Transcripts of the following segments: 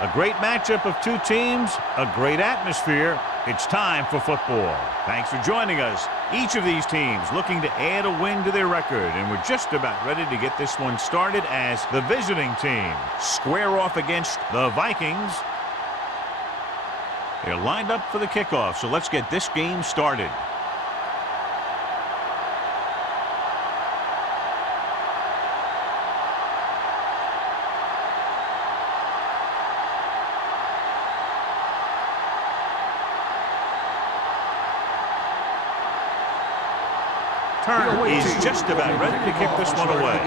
A great matchup of two teams, a great atmosphere. It's time for football. Thanks for joining us. Each of these teams looking to add a win to their record, and we're just about ready to get this one started as the visiting team square off against the Vikings. They're lined up for the kickoff, so let's get this game started. Turner is just about ready to kick this one away.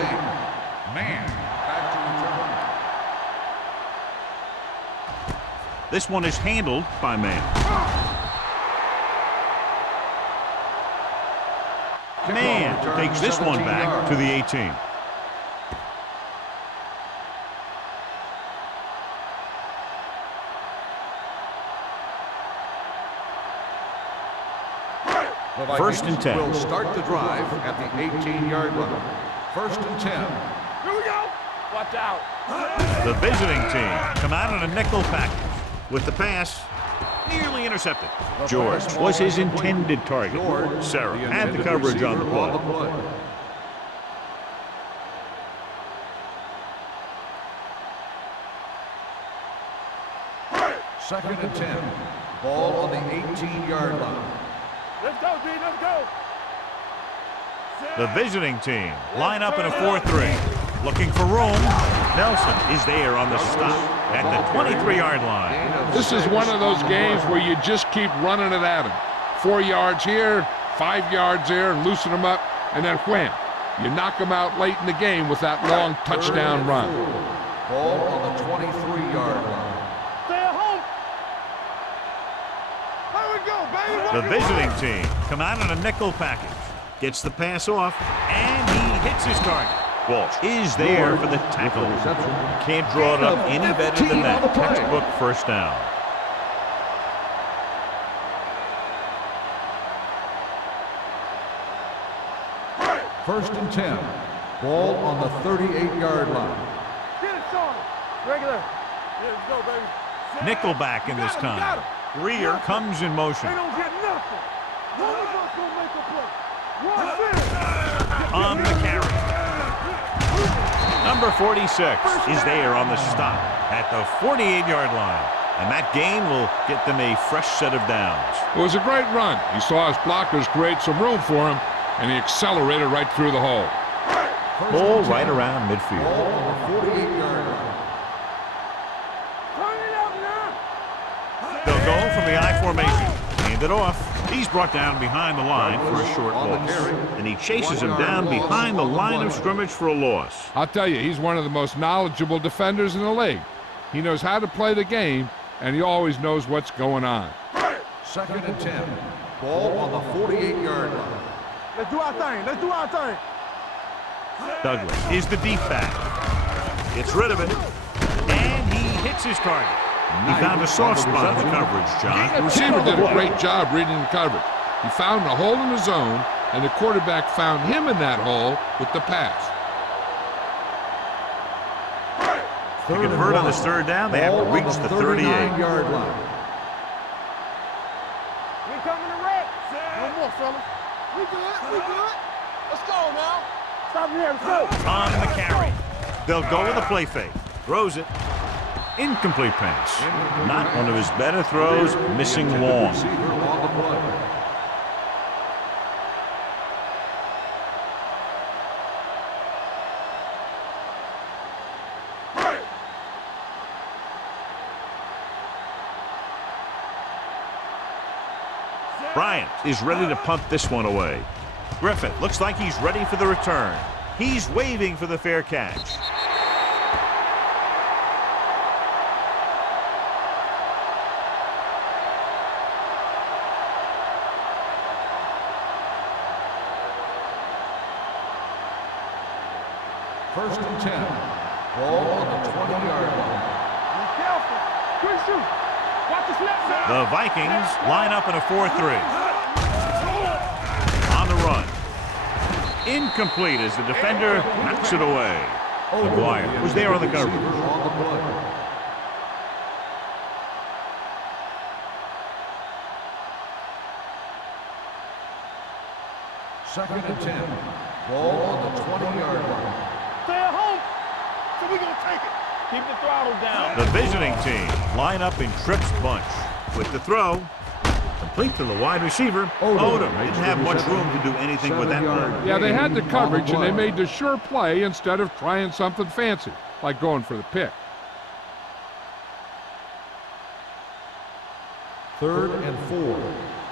Man. This one is handled by Man. Man takes this one back to the 18. First and 10. Will start the drive at the 18-yard line. First and 10. Here we go. Watch out. The visiting team come out on a nickel package with the pass nearly intercepted. George was his intended target. Sarah had the coverage on the play. Second and 10. Ball on the 18-yard line. Let's go, D. Let's go. The visiting team line up in a 4-3. Looking for room. Nelson is there on the stop at the 23-yard line. This is one of those games where you just keep running it at him. 4 yards here, 5 yards there, loosen them up, and then wham. You knock them out late in the game with that long touchdown run. Ball on the 23-yard line. Stay at home. There we go, baby. The visiting team come out on a nickel package. Gets the pass off, and he hits his target. Walsh is there for the tackle. Can't draw it up any better than that. Textbook first down. First and 10. Ball on the 38-yard line. Get it, Sean. Regular. Yeah, let's go, baby. Nickelback in this time. Greer comes in motion. They don't get nothing. One of us gonna make a play. One finish. On the carry. Number 46 is there on the stop at the 48-yard line. And that gain will get them a fresh set of downs. It was a great run. He saw his blockers create some room for him, and he accelerated right through the hole. Ball right around midfield. Ball on the 48-yard line. Turn it out now. They'll go from the I formation. Hand it off. He's brought down behind the line for a short loss. And he chases him down behind the line of scrimmage for a loss. I'll tell you, he's one of the most knowledgeable defenders in the league. He knows how to play the game, and he always knows what's going on. Second and 10. Ball on the 48-yard line. Let's do our thing. Let's do our thing. Douglas is the deep back. Gets rid of it. And he hits his target. He found a soft spot in the coverage, John. The receiver did a great job reading the coverage. He found a hole in the zone, and the quarterback found him in that hole with the pass. To convert on this third down, they have to reach the 38-yard line. We coming to wreck. One more, fellas. We good. We good. Let's go now. Stop here. Let's go. On the carry. They'll go with a play fake. Throws it. Incomplete pass. Not one of his better throws. Missing long. Bryant is ready to punt this one away. Griffith looks like he's ready for the return. He's waving for the fair catch. First and 10. Ball on the 20-yard line. Be careful. Good shoot. Watch the left side. The Vikings line up in a 4-3. On the run. Incomplete as the defender knocks it away. McGuire was there on the coverage. Second and 10. Ball on the 20-yard line. Stay at home. So we're going to take it. Keep the throttle down. The visiting team line up in trips bunch. With the throw, complete to the wide receiver. Odom didn't have much room to do anything with that one. Yeah, they had the coverage, and they made the sure play instead of trying something fancy, like going for the pick. Third and 4.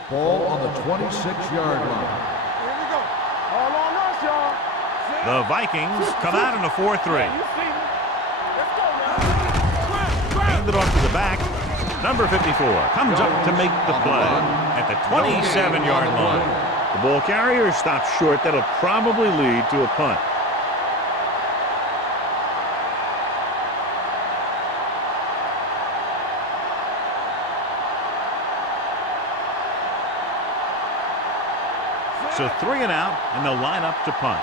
Ball on the 26-yard line. Here we go. All on us, y'all. The Vikings come out in a 4-3. You see me. Let's go now. Handed off to the back. Number 54 comes up to make the play at the 27-yard line. The ball carrier stops short. That'll probably lead to a punt. So 3 and out, and they'll line up to punt.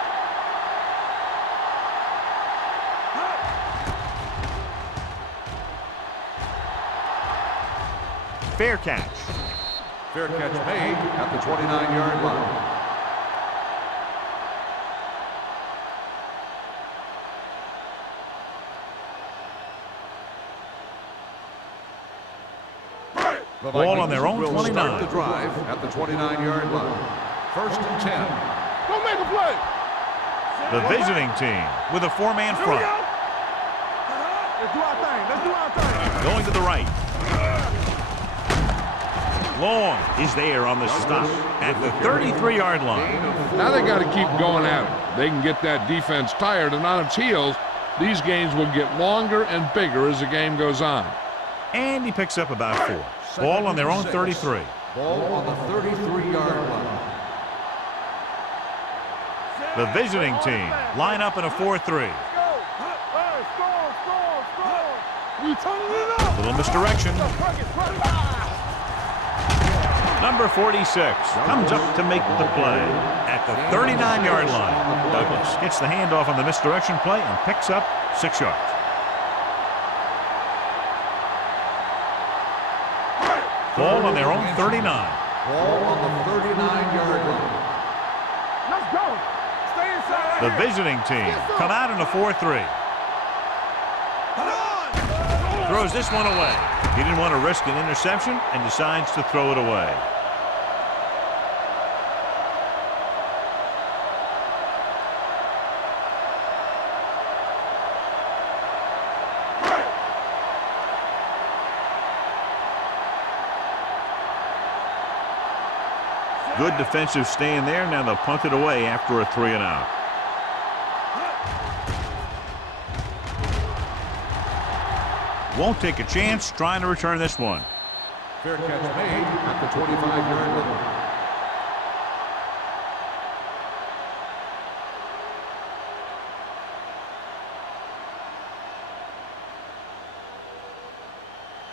Fair catch. Fair catch made at the 29-yard line. The Ball on their own will 29. start the drive at the 29-yard line. First and 10. Don't make a play. The visiting team with a 4-man front. Let's do our thing. Let's do our thing. Going to the right. Long is there on the stop at the 33-yard line. Now they got to keep going at it. They can get that defense tired and on its heels. These games will get longer and bigger as the game goes on. And he picks up about 4. Ball on their own 33. Ball on the 33-yard line. The visiting team line up in a 4-3. We turning it up. Little misdirection. Number 46 comes up to make the play at the 39-yard line. Douglas gets the handoff on the misdirection play and picks up 6 yards. Ball on their own 39. Ball on the 39-yard line. Let's go. Stay inside. The visiting team come out in a 4-3. Throws this one away. He didn't want to risk an interception and decides to throw it away. Good defensive stand there. Now they'll punt it away after a 3 and out. Won't take a chance trying to return this one. Fair catch made at the 25-yard line.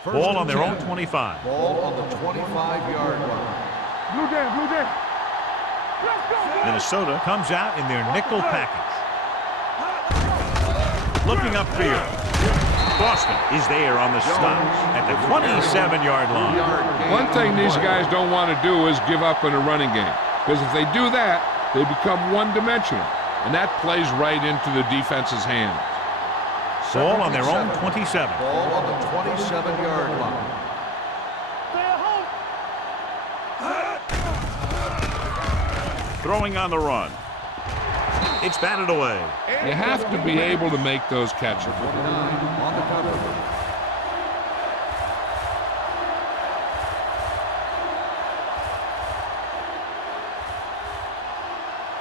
Ball on their own 25. Ball on the 25-yard line. Blue down, blue down. Let's go. Minnesota comes out in their nickel package. Looking upfield. Boston is there on the stop at the 27-yard line. One thing these guys don't want to do is give up in a running game, because if they do that, they become one-dimensional, and that plays right into the defense's hands. Ball on their own 27. Ball on the 27-yard line. Stay at home. Throwing on the run. It's batted away. You have to be able to make those catches. 29 on the cover.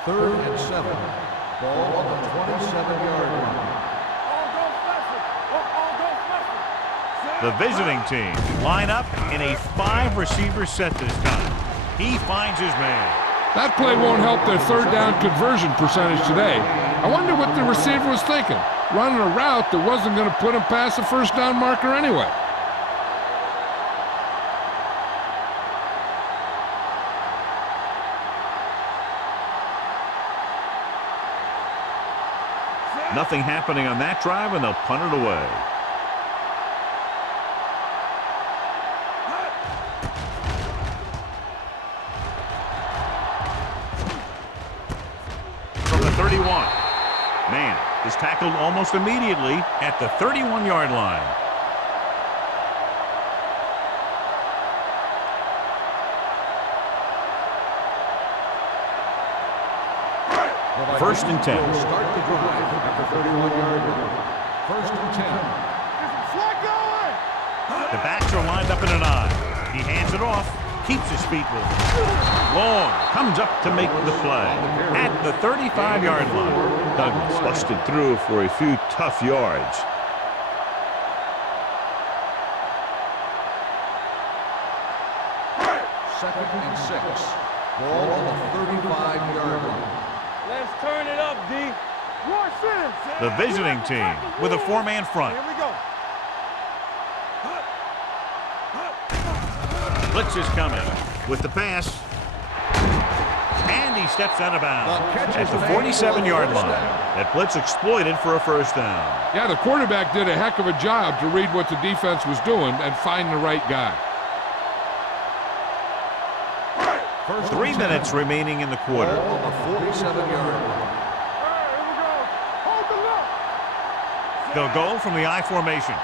Third and 7. Ball on the 27-yard line. The visiting team line up in a 5-receiver set this time. He finds his man. That play won't help their third down conversion percentage today. I wonder what the receiver was thinking, running a route that wasn't going to put him past the first down marker anyway. Nothing happening on that drive, and they'll punt it away. 31. Man is tackled almost immediately at the 31-yard line. First and 10. Will start the drive at the 31-yard line. First and 10. The backs are lined up in an I. He hands it off, keeps his feet moving. Long comes up to make the play at the 35-yard line. Douglas busted through for a few tough yards. Second and 6. Ball on the 35-yard line. Let's turn it up, D. The visiting team with a four-man front. Here we go. Blitz is coming with the pass. And he steps out of bounds at the 47-yard line. That blitz exploited for a first down. Yeah, the quarterback did a heck of a job to read what the defense was doing and find the right guy. 3 minutes remaining in the quarter. Ball on the 47-yard line. Here we go. Hold the look. They'll go from the I formation.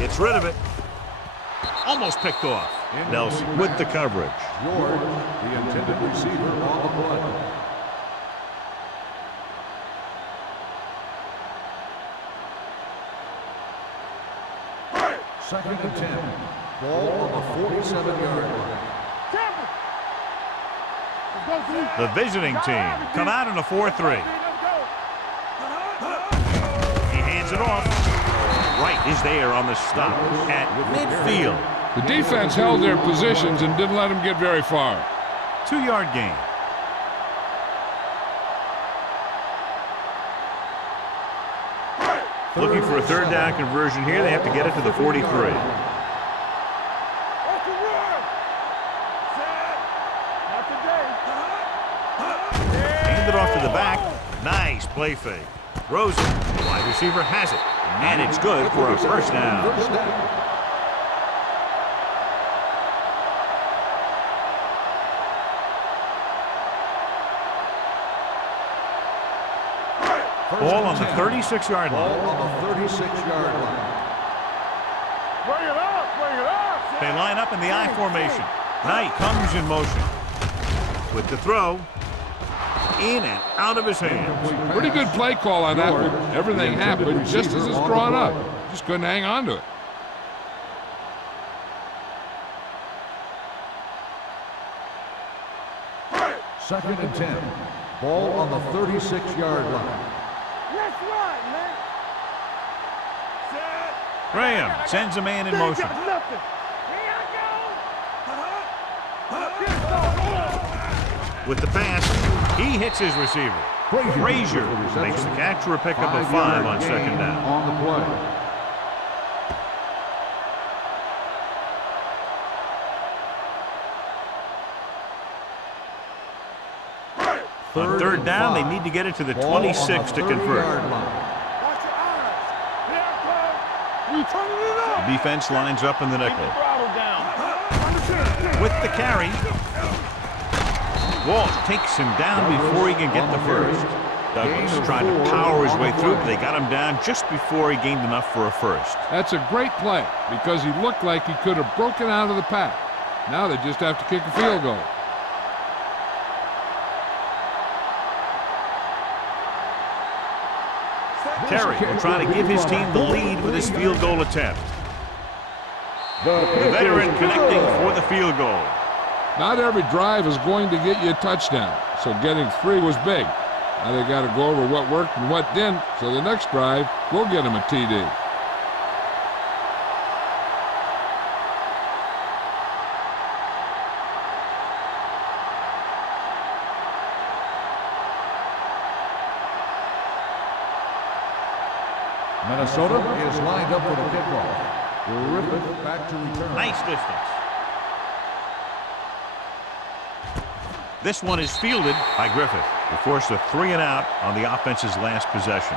Gets rid of it. Almost picked off. Nelson with the coverage. George, the intended receiver, on the play. Second and 10. Ball on the 47-yard line. The visiting team come out in a 4-3. He hands it off. Wright is there on the stop at midfield. The defense held their positions and didn't let them get very far. 2-yard gain. Looking for a third down conversion here. They have to get it to the 43. Hand it off to the back. Nice play fake. Rosen, the wide receiver, has it. And it's good for a first down. Ball on the 36-yard line. Ball on the 36-yard line. Bring it up, bring it up. They line up in the I formation. Knight comes in motion. With the throw. In and out of his hands. Pretty good play call on that one. Everything happened just as it's drawn up. Just couldn't hang on to it. Second and 10. Ball on the 36-yard line. Let's run, man. Graham sends a man in motion. Nothing. With the pass, he hits his receiver. Frazier makes the catch for a pickup of 5 on second down. On the play. On third down, they need to get it to the 26 to convert. Watch your eyes. Here it comes. We turning it up. The defense lines up in the nickel. Throttle down. With the carry, Walsh takes him down before he can get the first. Douglas tried to power his way through, but they got him down just before he gained enough for a first. That's a great play because he looked like he could have broken out of the pack. Now they just have to kick a field goal. Terry will try to give his team the lead with his field goal attempt. The veteran connecting for the field goal. Not every drive is going to get you a touchdown, so getting 3 was big. Now they got to go over what worked and what didn't, so the next drive will get them a TD. Minnesota is lined up for the kickoff. Griffith back to return. Nice distance. This one is fielded by Griffith. They force a 3 and out on the offense's last possession.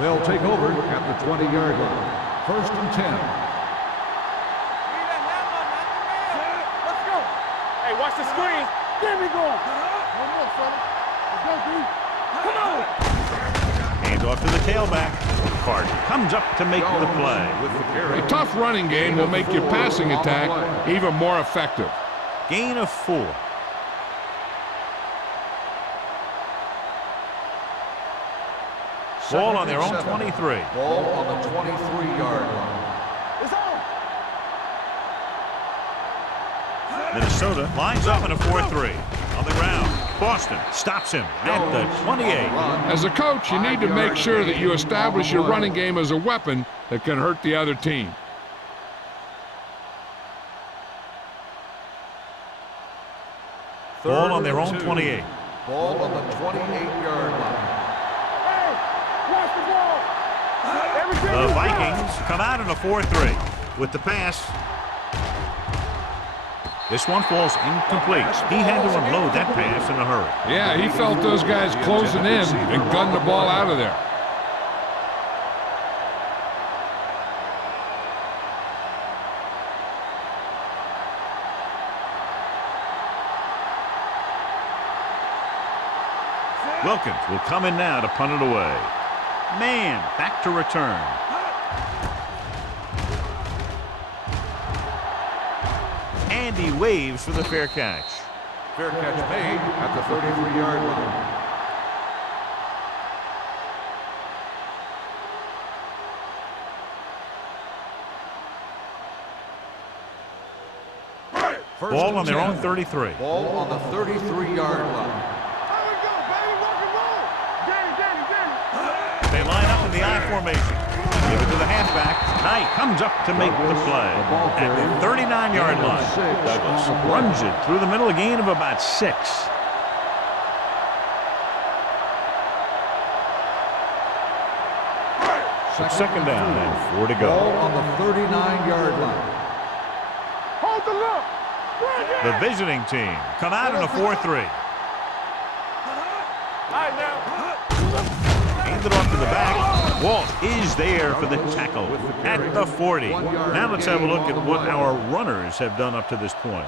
They'll take over at the 20-yard line. First and 10. Let's go. Hey, watch the screen. There we go. One more, fella. Let's go, dude. Come on. Hand off to the tailback. Carter comes up to make the play. A tough running game will make your passing attack even more effective. Gain of 4. Ball on their own 23. Ball on the 23-yard line. It's on. Minnesota lines up in a 4-3. On the ground, Boston stops him at the 28. As a coach, you need to make sure that you establish your running game as a weapon that can hurt the other team. Ball on their own 28. Ball on the 28-yard line. Hey, watch the ball. Everything The is Vikings come out in a 4-3 with the pass. This one falls incomplete. He had to unload that pass in a hurry. Yeah, he felt those guys closing in and gunned the ball out of there. Wilkins will come in now to punt it away. Man, back to return. And he waves for the fair catch. Fair catch made at the 33-yard line. Ball on their own 33. Ball on the 33-yard line. There we go, baby. Rock and roll. Danny. They line up in the I formation. Give it to the halfback. Knight comes up to make the play. At the 39-yard line, Douglas runs it through the middle, a gain of about 6. Second down and 4 to Ball go. on the 39-yard line. Hold the look. The visiting team come out in a 4-3. All right, now. Hand it off to the back. Walt is there for the tackle at the 40. Now let's have a look at what our runners have done up to this point.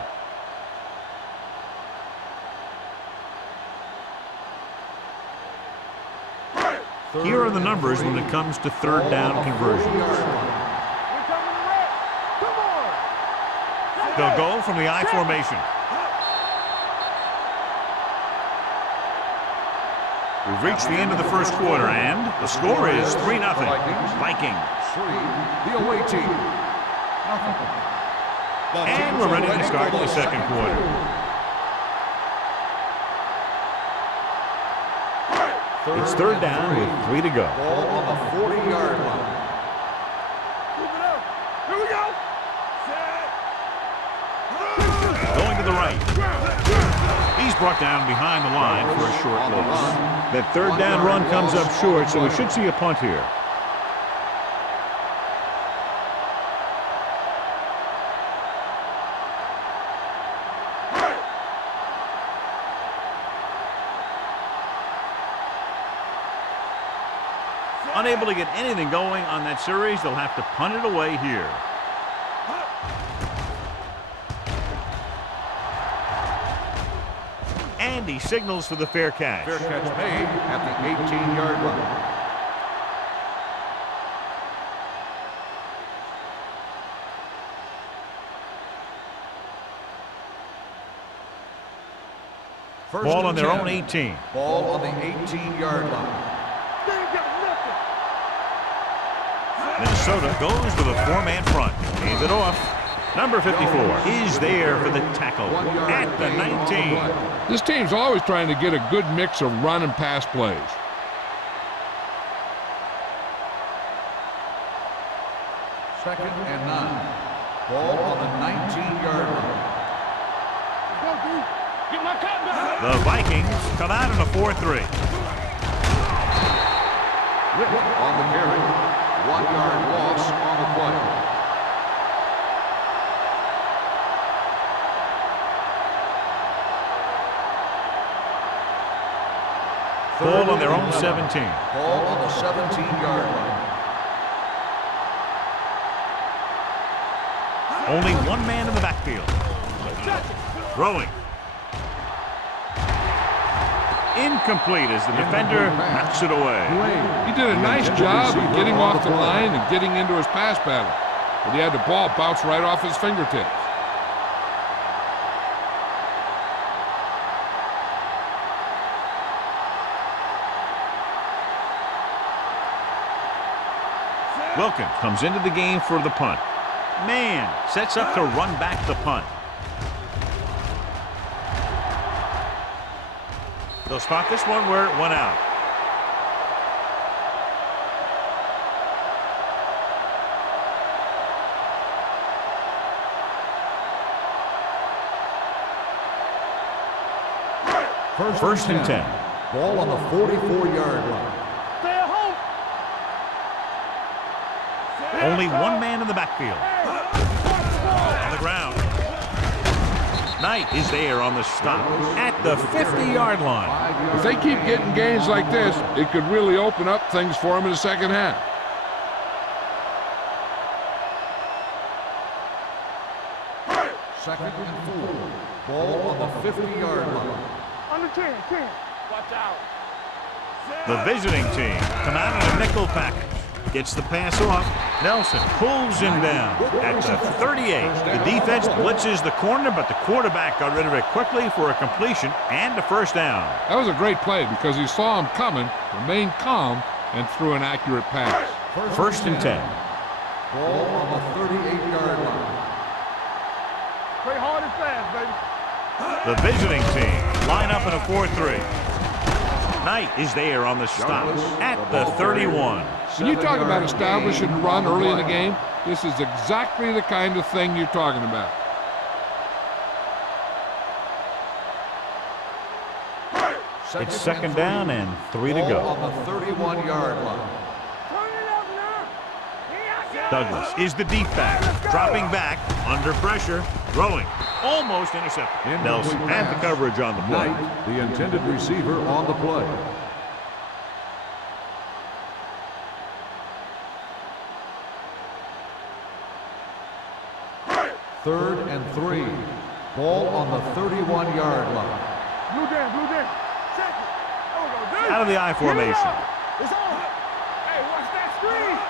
Here are the numbers when it comes to third down conversions. We're coming to red. Come on. They'll go from the I formation. We've reached the end of the first quarter, and the score is 3-0. Vikings. 3, the away team. Nothing. And we're ready to start the second quarter. It's third down with 3 to go. Ball on the 40-yard line. Keep it up. Here we go. Going to the right. He's brought down behind the line for a short loss. That third down run comes up short, so we should see a punt here. Unable to get anything going on that series, they'll have to punt it away here. And he signals for the fair catch. Fair catch made at the 18-yard line. Ball on their own 18. Ball on the 18-yard line. They ain't got nothing. Minnesota goes to the 4-man front. Hands it off. Number 54 is there for the tackle at the 19. This team's always trying to get a good mix of run and pass plays. Second and 9. Ball on the 19-yard line. Go, dude. Get my cut back. The Vikings come out in a 4-3. On the carry. 1-yard loss on the play. Ball on their own 17. Ball on the 17-yard line. Only one man in the backfield. Throwing. Incomplete as the defender knocks it away. He did a nice job of getting off the line and getting into his pass pattern, but he had the ball bounce right off his fingertips. Wilkins comes into the game for the punt. Man sets up to run back the punt. They'll spot this one where it went out. First and 10. Ball on the 44-yard line. Stay at home. Only one man in the backfield. On the ground. Knight is there on the stop at the 50-yard line. If they keep getting gains like this, it could really open up things for them in the second half. Second and 4. Ball on the 50-yard line. Under 10. Watch out. The visiting team come out in a nickel package. Gets the pass off. Nelson pulls him down at the 38. The defense blitzes the corner, but the quarterback got rid of it quickly for a completion and a first down. That was a great play because he saw him coming, remained calm, and threw an accurate pass. First and 10. Ball on the 38-yard line. Play hard and fast, baby. The visiting team line up in a 4-3. Knight is there on the stop at the 31. When you talk about establishing the run early in the game, this is exactly the kind of thing you're talking about. It's second down and 3 to go. On the 31-yard line. Douglas is the deep back, dropping back under pressure, throwing, almost intercepted. Nelson had the coverage on the play. Knight, the intended receiver on the play. Third and 3. Ball on the 31-yard line. Blue down. Second. Out of the I formation. It's on. Hey, watch that screen.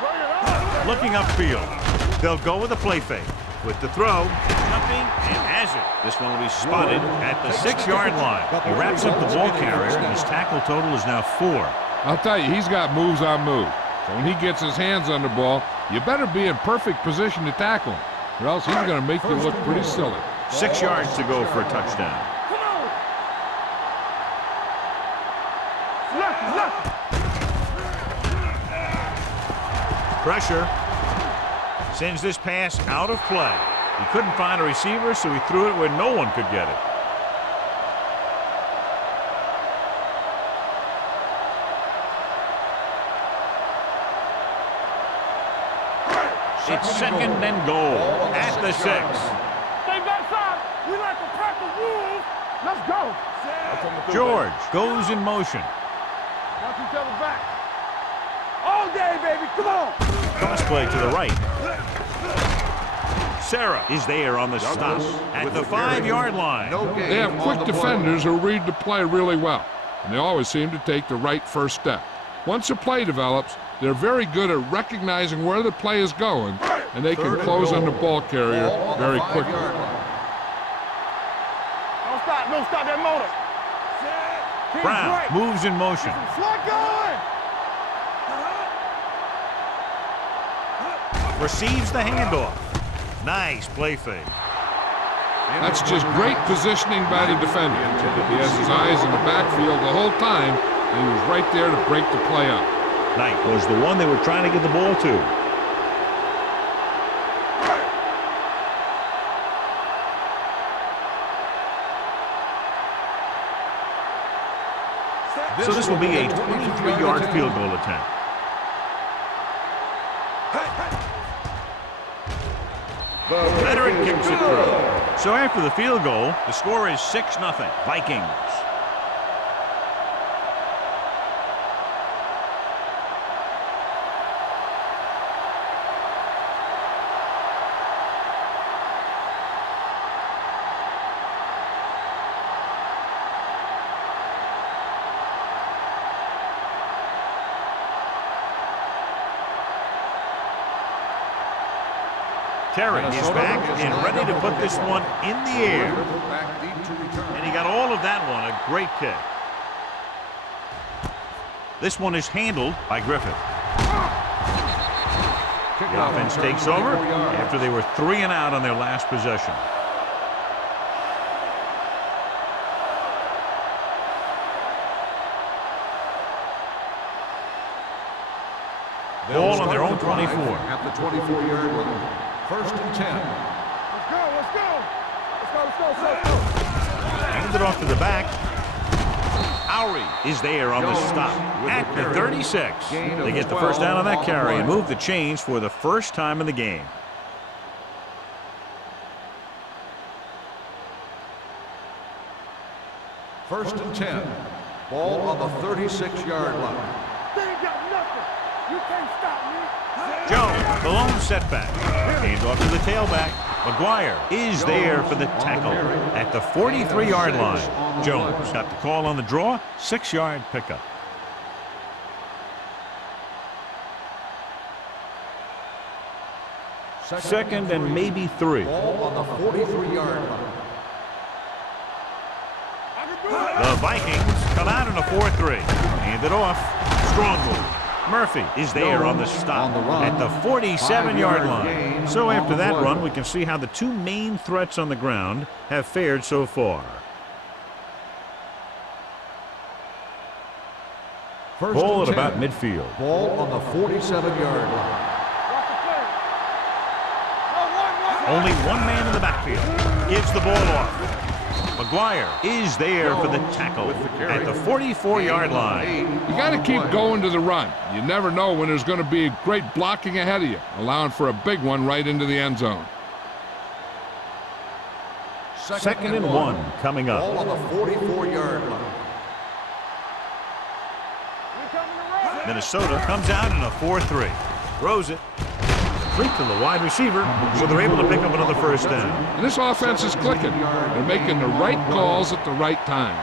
Bring it on. Looking upfield. They'll go with a play fake. With the throw, jumping, and has it. This one will be spotted at the 6-yard line. He wraps up the ball carrier, and his tackle total is now 4. I'll tell you, he's got moves on moves. So when he gets his hands on the ball, you better be in perfect position to tackle him, or else he's going to make you look pretty silly. 6 yards to go for a touchdown. Come on. Left. Pressure. Sends this pass out of play. He couldn't find a receiver, so he threw it where no one could get it. It's second and goal at the 6. Stay backside. We like to crack the wolves. Let's go. George goes in motion. Watch each other back. All day, baby. Come on. Cross play to the right. Sarah is there on the stop at the 5-yard line. They have quick defenders who read the play really well, and they always seem to take the right first step. Once a play develops, they're very good at recognizing where the play is going, and they can close on the ball carrier very quickly. Don't stop that motor. Brown moves in motion. Slot going. Receives the handoff. Nice play fake. That's just great positioning by the defender. He has his eyes in the backfield the whole time, and he was right there to break the play up. Knight was the one they were trying to get the ball to. So this will be a 23-yard field goal attempt. The veteran kicks it through. So after the field goal, the score is 6-0 Vikings. Terry is back and ready to put this one in the air. Back deep to return. And he got all of that one. A great kick. This one is handled by Griffith. The offense takes over after they were 3 and out on their last possession. Ball on their own 24. At the 24-yard line. 1st and 10. Let's go, let's go. Let's go. Handed off to the back. Howery is there on the stop at the 36. They get the first down on that carry and move the chains for the first time in the game. First and 10. Ball on the 36-yard line. They ain't got nothing. You can't stop me. Jones, the lone setback. Hand off to the tailback. McGuire is there for the tackle at the 43-yard line. Jones got the call on the draw, 6-yard pickup. Second and maybe 3. Ball on the 43-yard line. The Vikings come out in a 4-3. Hand it off. Strong move. Murphy is there on the stop at the 47-yard line. So after that run, we can see how the two main threats on the ground have fared so far. Ball at about midfield. Ball on the 47-yard line. Only one man in the backfield. Gives the ball off. McGuire is there for the tackle at the 44-yard line. You got to keep going to the run. You never know when there's going to be great blocking ahead of you, allowing for a big one right into the end zone. Second and 1 coming up. Ball on the 44-yard line. Minnesota comes out in a 4-3. Throws it. Complete to the wide receiver, so they're able to pick up another first down. And this offense is clicking. They're making the right calls at the right time.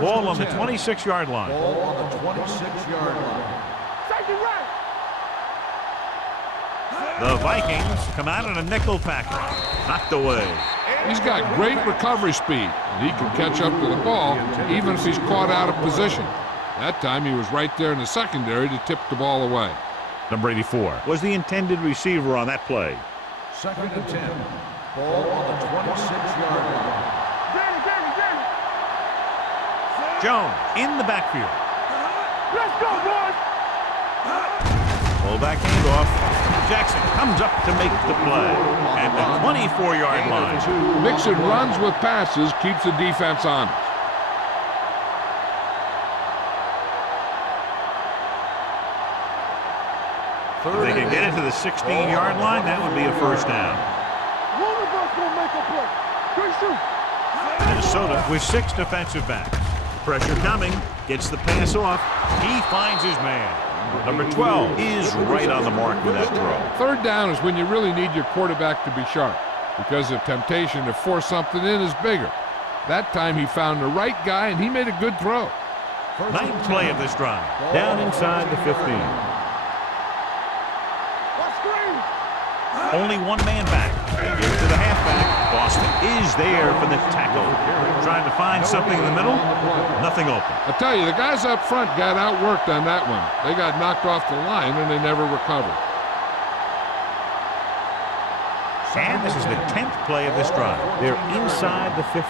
Ball on the 26-yard line. Ball on the 26-yard line. The Vikings come out in a nickel package. Knocked away. He's got great recovery speed, and he can catch up to the ball even if he's caught out of position. That time he was right there in the secondary to tip the ball away. Number 84 was the intended receiver on that play. Second and 10. Ball on the 26-yard line. Jones in the backfield. Let's go, boys. Fullback handoff. Jackson comes up to make the play at the 24-yard line. Mixing runs with passes keeps the defense honest. If they can get it to the 16-yard line, that would be a first down. One of us gonna make a play. Good shoot. Minnesota with 6 defensive backs. Pressure coming, gets the pass off. He finds his man. Number 12 is right on the mark with that throw. Third down is when you really need your quarterback to be sharp because the temptation to force something in is bigger. That time he found the right guy and he made a good throw. Ninth play of this drive. Down inside the 15. Only one man back. They give it to the halfback. Boston is there for the tackle. Trying to find something in the middle. Nothing open. I tell you, the guys up front got outworked on that one. They got knocked off the line and they never recovered. And this is the 10th play of this drive. They're inside the 15.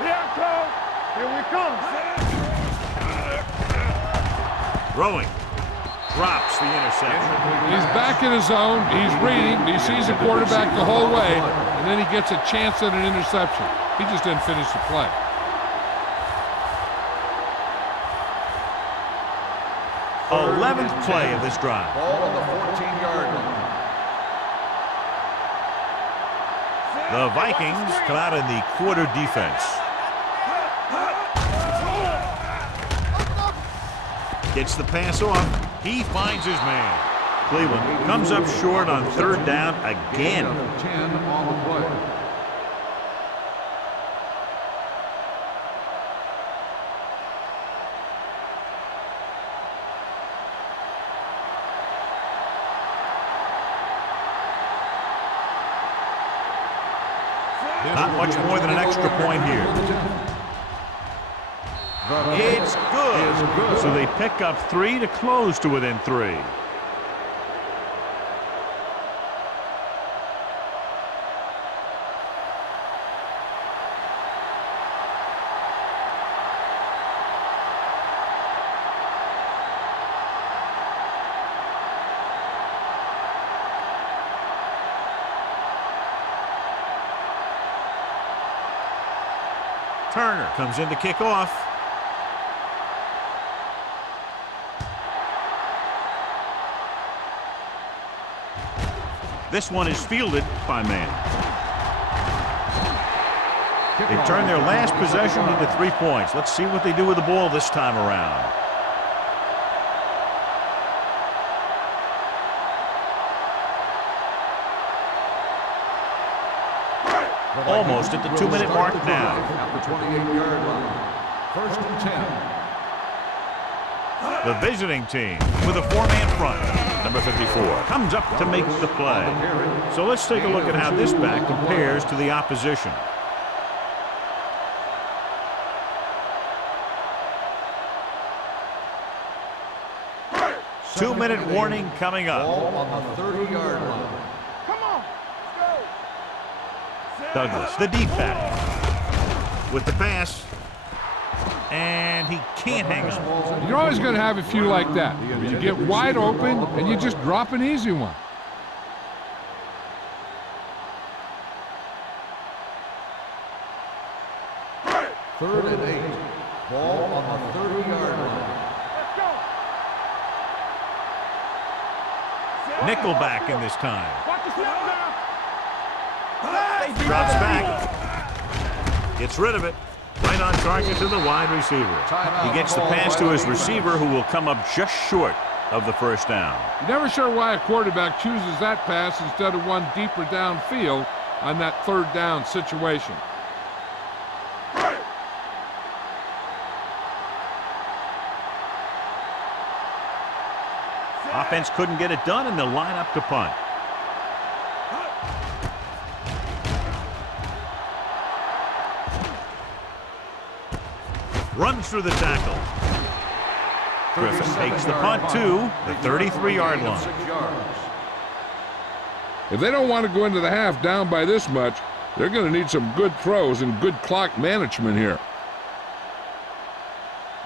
Here we go. Here I come. Here we come. Throwing. Drops the interception. He's back in his zone. He's reading. He sees the quarterback the whole way, and then he gets a chance at an interception. He just didn't finish the play. Third 11th and play 10. of this drive. Ball on the 14-yard line. The Vikings come out in the quarter defense. Gets the pass off. He finds his man. Cleveland comes up short on third down again. 10 on the play. Not much more than an extra point here. It's good. So they pick up 3 to close to within 3. Turner comes in to kick off. This one is fielded by Mann. They turn their last possession into 3 points. Let's see what they do with the ball this time around. Almost at the 2-minute mark now. At the 28-yard line. 1st and 10. The visiting team with a 4-man front. Number 54 comes up to make the play. So let's take a look at how this back compares to the opposition. Two-minute warning coming up. Ball on the 30-yard line. Come on. Let's go. Douglas, the deep back, with the pass, and he can't hang on. You're always going to have a few like that. You get wide open, and you just drop an easy one. Third and 8. Ball on the 30-yard line. Let's go. Nickelback in this time. Watch the snap now. Drops back. Gets rid of it. Right on target to the wide receiver. He gets the pass to his receiver, who will come up just short of the first down. You're never sure why a quarterback chooses that pass instead of one deeper downfield on that 3rd down situation. Offense couldn't get it done, and they'll line up to punt. Runs through the tackle. Griffin takes the punt to the 33-yard line. If they don't want to go into the half down by this much, they're going to need some good throws and good clock management here.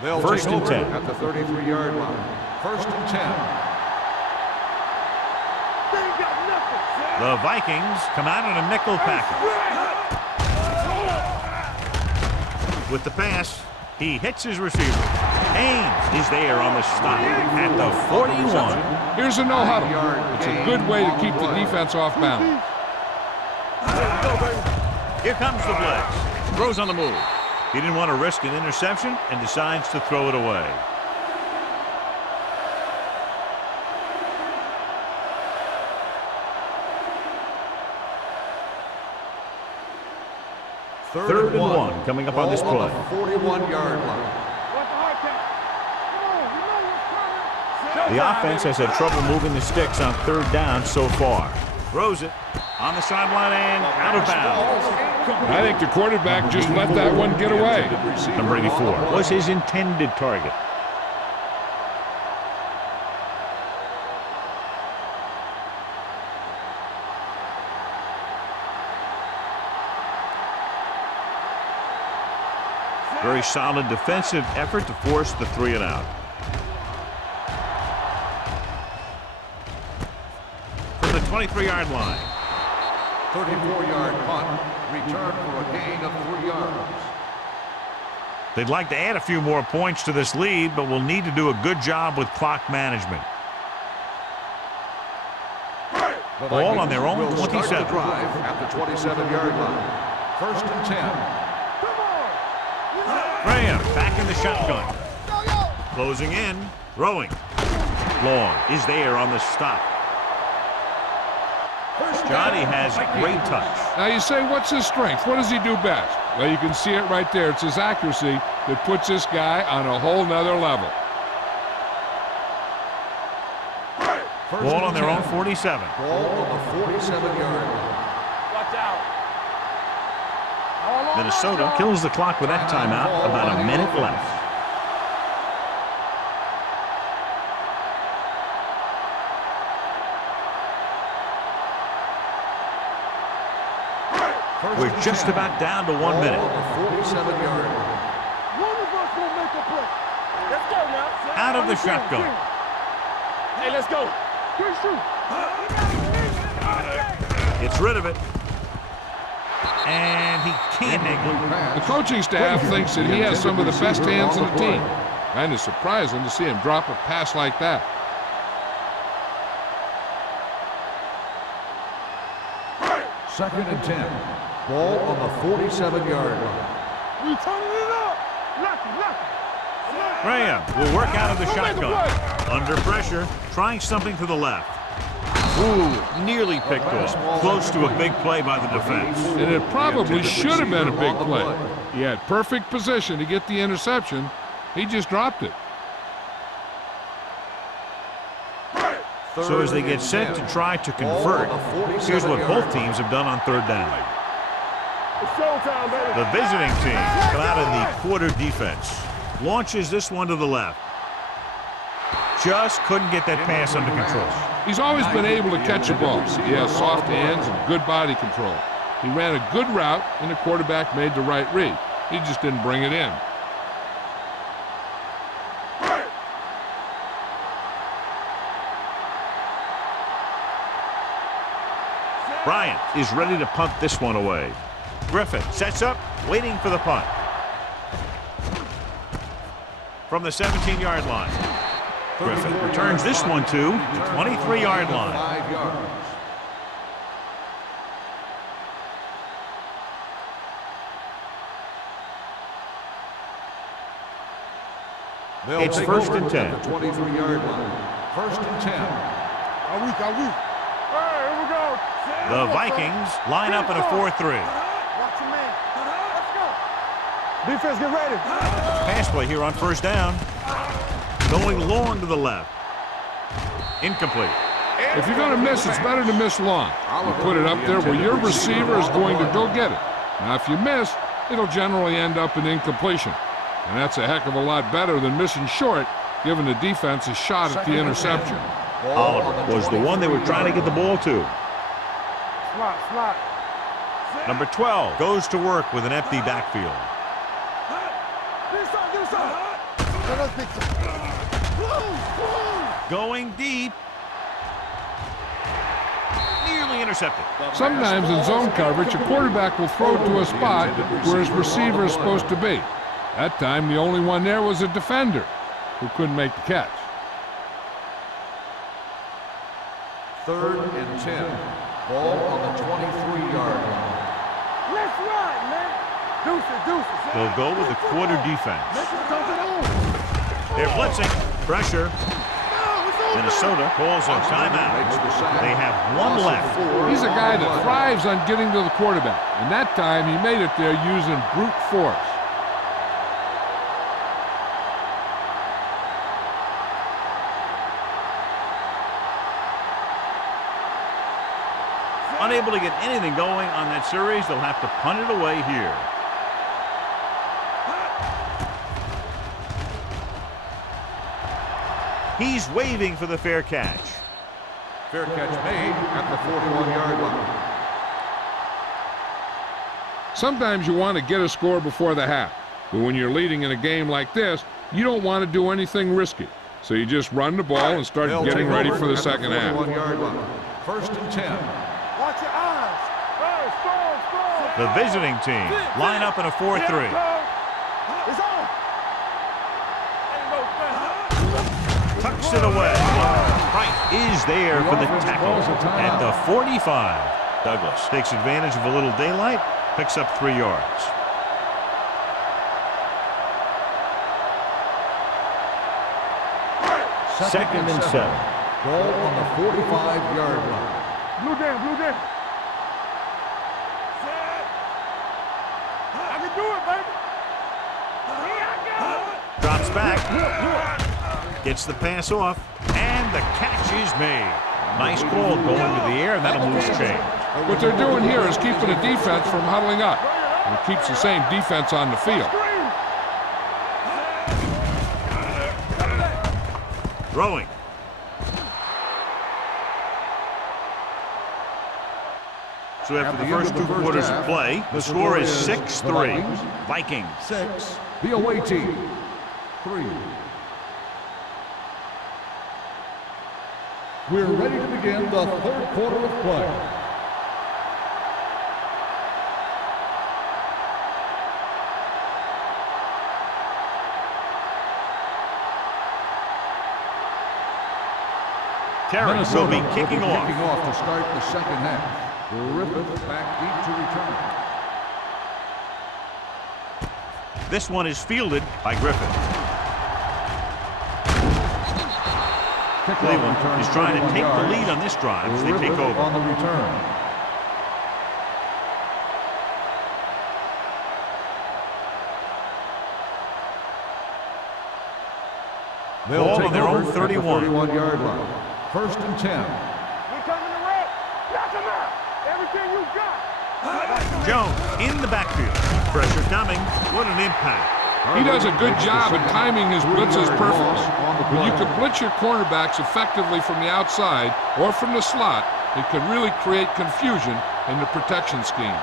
They'll 1st and 10. At the 33-yard line. 1st and 10. The Vikings come out in a nickel package. With the pass, he hits his receiver. Haynes is there on the stop at the 41. Here's a no-huddle. It's a good way to keep the defense off balance. Here comes the blitz. Throws on the move. He didn't want to risk an interception and decides to throw it away. Third and one coming up on this play. 41-yard line. The offense has had trouble moving the sticks on 3rd down so far. Throws it on the sideline and out of bounds. I think the quarterback just let that one get away. Number 84 was his intended target. Very solid defensive effort to force the 3 and out. From the 23-yard line. 34-yard punt. Return for a gain of 3 yards. They'd like to add a few more points to this lead, but will need to do a good job with clock management. Ball on their own 27. Drive at the 27-yard line. 1st and 10. Graham back in the shotgun. Closing in. Throwing. Long is there on the stop. Johnny has great touch. Now you say, what's his strength? What does he do best? Well, you can see it right there. It's his accuracy that puts this guy on a whole nother level. Ball on their own 47. Ball on the 47-yard line. Watch out. Minnesota kills the clock with that timeout. About a minute left. We're just about down to 1 minute. 47-yard. One of us will make a play. Let's go now. Out of the shotgun. Hey, let's go. Good shoot. Gets rid of it. And he can't hang it. The coaching staff thinks that he has some of the best hands in the team. And it's surprising to see him drop a pass like that. Second and 10. Ball on the 47-yard line. We turning it up. Lucky. Graham will work out of the shotgun. Under pressure, trying something to the left. Ooh, nearly picked off. Close to a big play by the defense. And it probably should have been a big play. He had perfect position to get the interception. He just dropped it. So as they get set to try to convert, here's what both teams have done on third down. It's showtime, baby. The visiting team come out in the quarter defense. Launches this one to the left. Just couldn't get that pass under control. He's always been able to catch a ball. He has soft hands and good body control. He ran a good route, and the quarterback made the right read. He just didn't bring it in. Bryant is ready to punt this one away. Griffin sets up, waiting for the punt. From the 17-yard line. Griffin returns this one to the 23-yard line. 5 yards. It's first and 10. The 23-yard line. First and 10. Are we? Hey, here we go. The Vikings line up in a 4-3. Watch your man. Let's go. Defense, get ready. Pass play here on first down. Going long to the left. Incomplete. If you're going to miss, it's better to miss long. You put it up there where your receiver is going to go get it. Now, if you miss, it'll generally end up in incompletion. And that's a heck of a lot better than missing short, giving the defense a shot at the interception. Oliver was the one they were trying to get the ball to. Slot. Number 12 goes to work with an empty backfield. Get us up. Let us pick some. Going deep. Nearly intercepted. Sometimes in zone coverage, a quarterback will throw to a spot where his receiver is supposed to be. That time, the only one there was a defender who couldn't make the catch. Third and 10. Ball on the 23-yard line. Let's ride, man. Deuces. They'll go with the quarter defense. They're blitzing. Pressure. Minnesota calls a timeout. They have one left. He's a guy that thrives on getting to the quarterback. And that time, he made it there using brute force. Unable to get anything going on that series, they'll have to punt it away here. He's waving for the fair catch. Fair catch made at the 41-yard line. Sometimes you want to get a score before the half. But when you're leading in a game like this, you don't want to do anything risky. So you just run the ball and start getting ready for the second half. 41-yard line. First and 10. Watch your eyes. Hey, strong. The visiting team line up in a 4-3. It's on. Tucks it away. Wright is there for the tackle at the 45. Douglas takes advantage of a little daylight, picks up 3 yards. Second and 7. Ball on the 45-yard line. Blue down. I can do it, baby. Here I go. Drops back. Gets the pass off. And the catch is made. Nice call going to the air, and that'll move the chain. What they're doing here is keeping the defense from huddling up. and it keeps the same defense on the field. Throwing. So after the first two quarters of play, the score is 6-3. Vikings. 6. The away team 3. We're ready to begin the third quarter of play. Terry will be kicking off. Kicking off to start the second half. Griffith back deep to return. This one is fielded by Griffith. Cleveland is trying to take the lead on this drive as they take over. On the return. Ball on their own 31. 31-yard line. First and 10. We coming to red. Knock him out. Everything you got. Jones in the backfield. Pressure coming. What an impact. He does a good job at timing his blitzes perfectly. When you can blitz your cornerbacks effectively from the outside or from the slot, it can really create confusion in the protection scheme.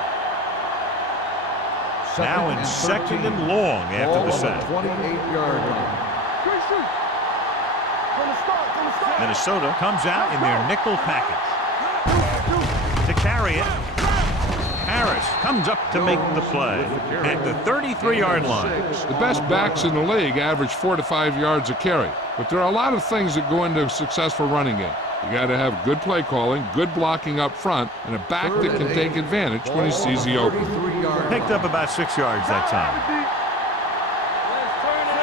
Now in second and long after the set. 28-yard line. Good shoot. From the start. Minnesota comes out in their nickel package. To carry it, Harris comes up to make the play at the 33-yard line. The best backs in the league average 4 to 5 yards a carry, but there are a lot of things that go into a successful running game. You got to have good play calling, good blocking up front, and a back that can take advantage when he sees the open. Picked up about 6 yards that time.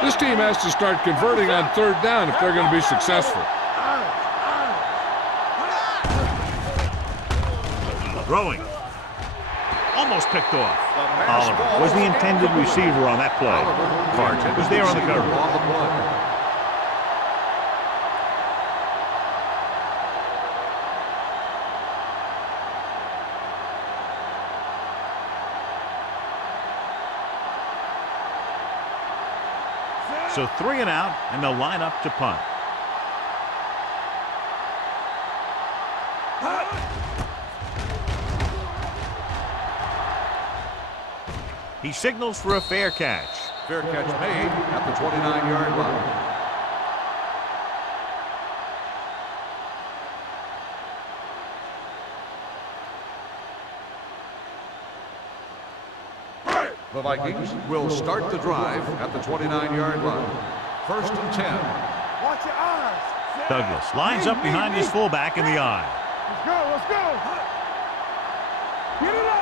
This team has to start converting on third down if they're going to be successful. Throwing. Almost picked off. Oliver was the intended receiver on that play. Carter was there on the cover. So 3 and out, and they'll line up to punt. He signals for a fair catch. Fair catch made at the 29-yard line. The Vikings will start the drive at the 29-yard line. First and 10. Watch your eyes. Douglas lines up behind his fullback in the eye. Let's go. Let's go. Get it up.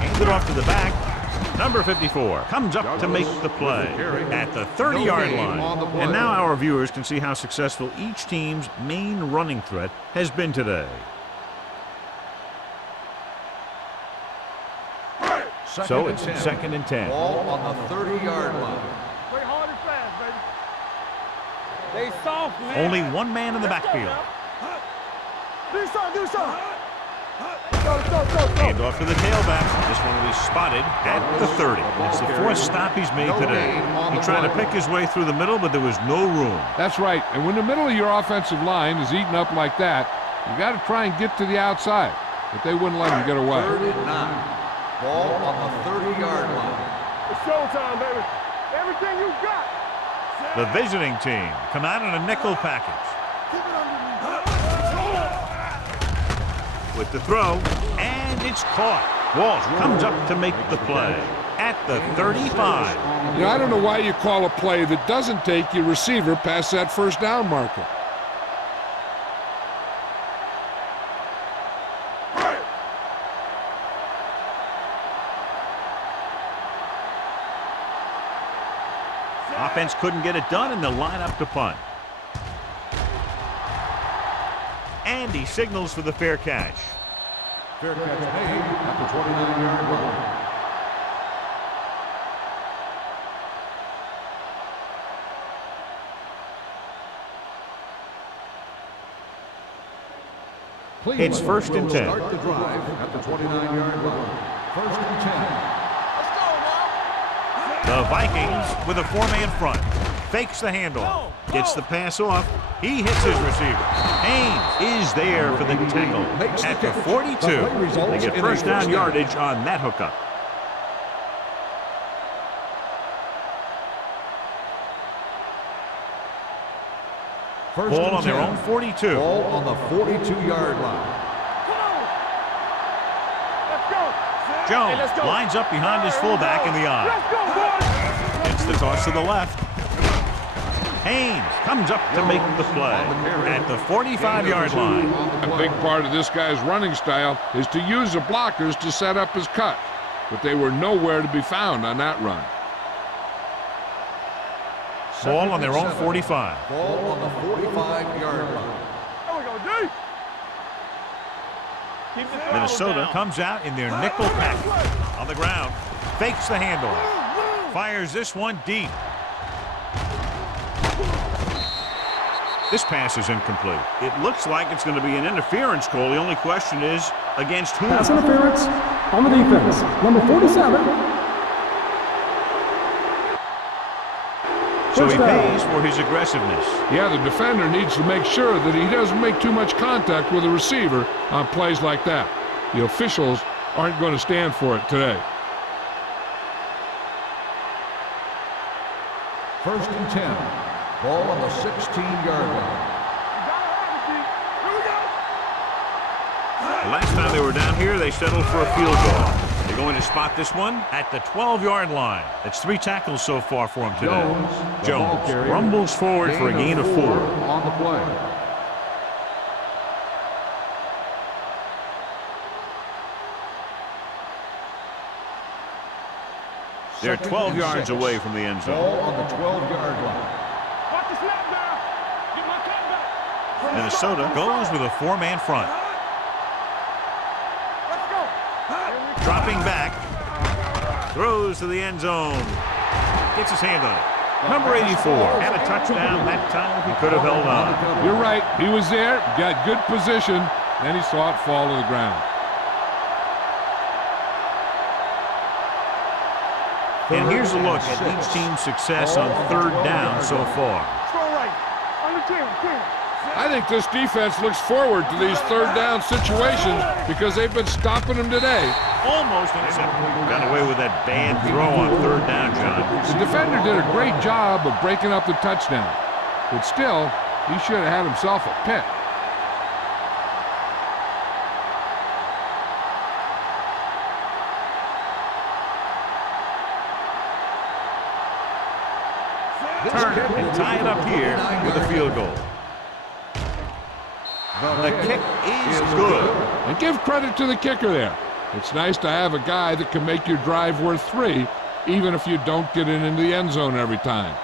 Hands it off to the back. Number 54 comes up to make the play at the 30-yard line. And now our viewers can see how successful each team's main running threat has been today. So it's second and 10. Ball on the 30-yard line. Play hard and fast, baby. They soft, man. Only one man in the backfield. Do something. Go. Hand off to the tailback. This one will be spotted at the 30. It's the fourth stop he's made today. He tried to pick his way through the middle, but there was no room. That's right. And when the middle of your offensive line is eaten up like that, you got to try and get to the outside. But they wouldn't let him get away. Third and 9. Ball on the 30-yard line. It's showtime, baby. Everything you got. The visiting team come out in a nickel package. Keep it under me. With the throw, and it's caught. Walsh comes up to make the play at the 35. You know, I don't know why you call a play that doesn't take your receiver past that first down marker. Offense couldn't get it done, and they'll line up to punt. And he signals for the fair catch. Fair catch made at the 29-yard line. It's 1st and 10. Start the drive at the 29-yard line. 1st and 10. The Vikings with a 4-man front. Fakes the handoff. Gets the pass off. He hits his receiver. Haynes is there for the tackle at the 42. They get first down yardage on that hookup. Ball on their own 42. Ball on the 42-yard line. Jones lines up behind his fullback in the eye. Gets the toss to the left. Haynes comes up to make the play at the 45-yard line. A big part of this guy's running style is to use the blockers to set up his cut, but they were nowhere to be found on that run. Ball on their own 45. Ball on the 45-yard line. Minnesota comes out in their nickel package. On the ground, fakes the handoff. Fires this one deep. This pass is incomplete. It looks like it's going to be an interference call. The only question is, against whom? Pass interference on the defense. Number 47. So he pays for his aggressiveness. Yeah, the defender needs to make sure that he doesn't make too much contact with the receiver on plays like that. The officials aren't going to stand for it today. 1st and 10. Ball on the 16-yard line. Last time they were down here, they settled for a field goal. They're going to spot this one at the 12-yard line. That's 3 tackles so far for him today. Jones rumbles forward for a gain of 4. On the play. They're 12 yards away from the end zone. Ball on the 12-yard line. Minnesota goes with a 4-man front. Dropping back. Throws to the end zone. Gets his hand on it. Number 84 had a touchdown that time. He could have held on. You're right. He was there, got good position, then he saw it fall to the ground. And here's a look at each team's success on 3rd down so far. I think this defense looks forward to these 3rd down situations because they've been stopping them today. Almost intercepted. Got away with that bad throw on 3rd down, John. The defender did a great job of breaking up the touchdown, but still, he should have had himself a pick. Turn and tie it up here with a field goal. The kick is good. And give credit to the kicker there. It's nice to have a guy that can make your drive worth 3, even if you don't get it into the end zone every time.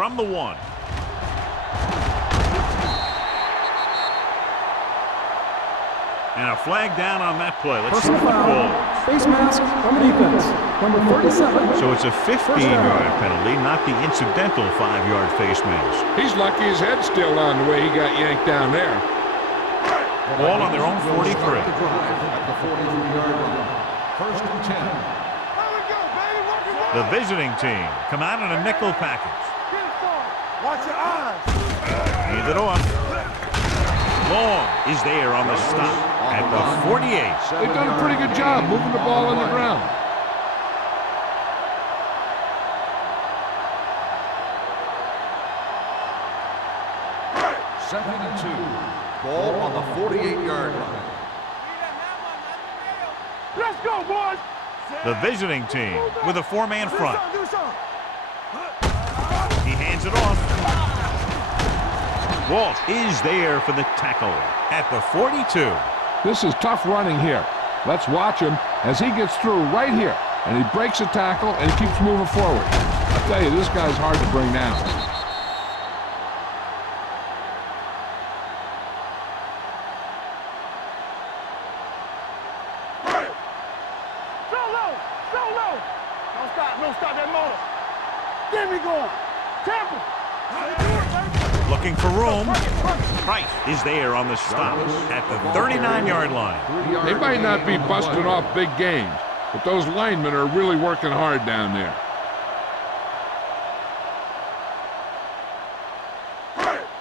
From the 1. And a flag down on that play. Let's see what the call is. Face mask on the defense. Number 37. So it's a 15-yard penalty, not the incidental 5-yard face mask. He's lucky his head's still on the way he got yanked down there. Ball on their own 43. Start the drive at the 43-yard line. 1st and 10. The visiting team come out in a nickel package. Watch your eyes. Hands it off. Long is there on the stop at the 48. They've done a pretty good job moving the ball on the ground. Second and 2. Ball on the 48-yard line. Let's go, boys. The visiting team with a 4-man front. He hands it off. Walt is there for the tackle at the 42. This is tough running here. Let's watch him as he gets through right here. and he breaks a tackle, and he keeps moving forward. I'll tell you, this guy's hard to bring down. Don't stop that motor. Get me going. Temple. Looking for room. Price is there on the stop at the 39-yard line. They might not be busting off big games, but those linemen are really working hard down there.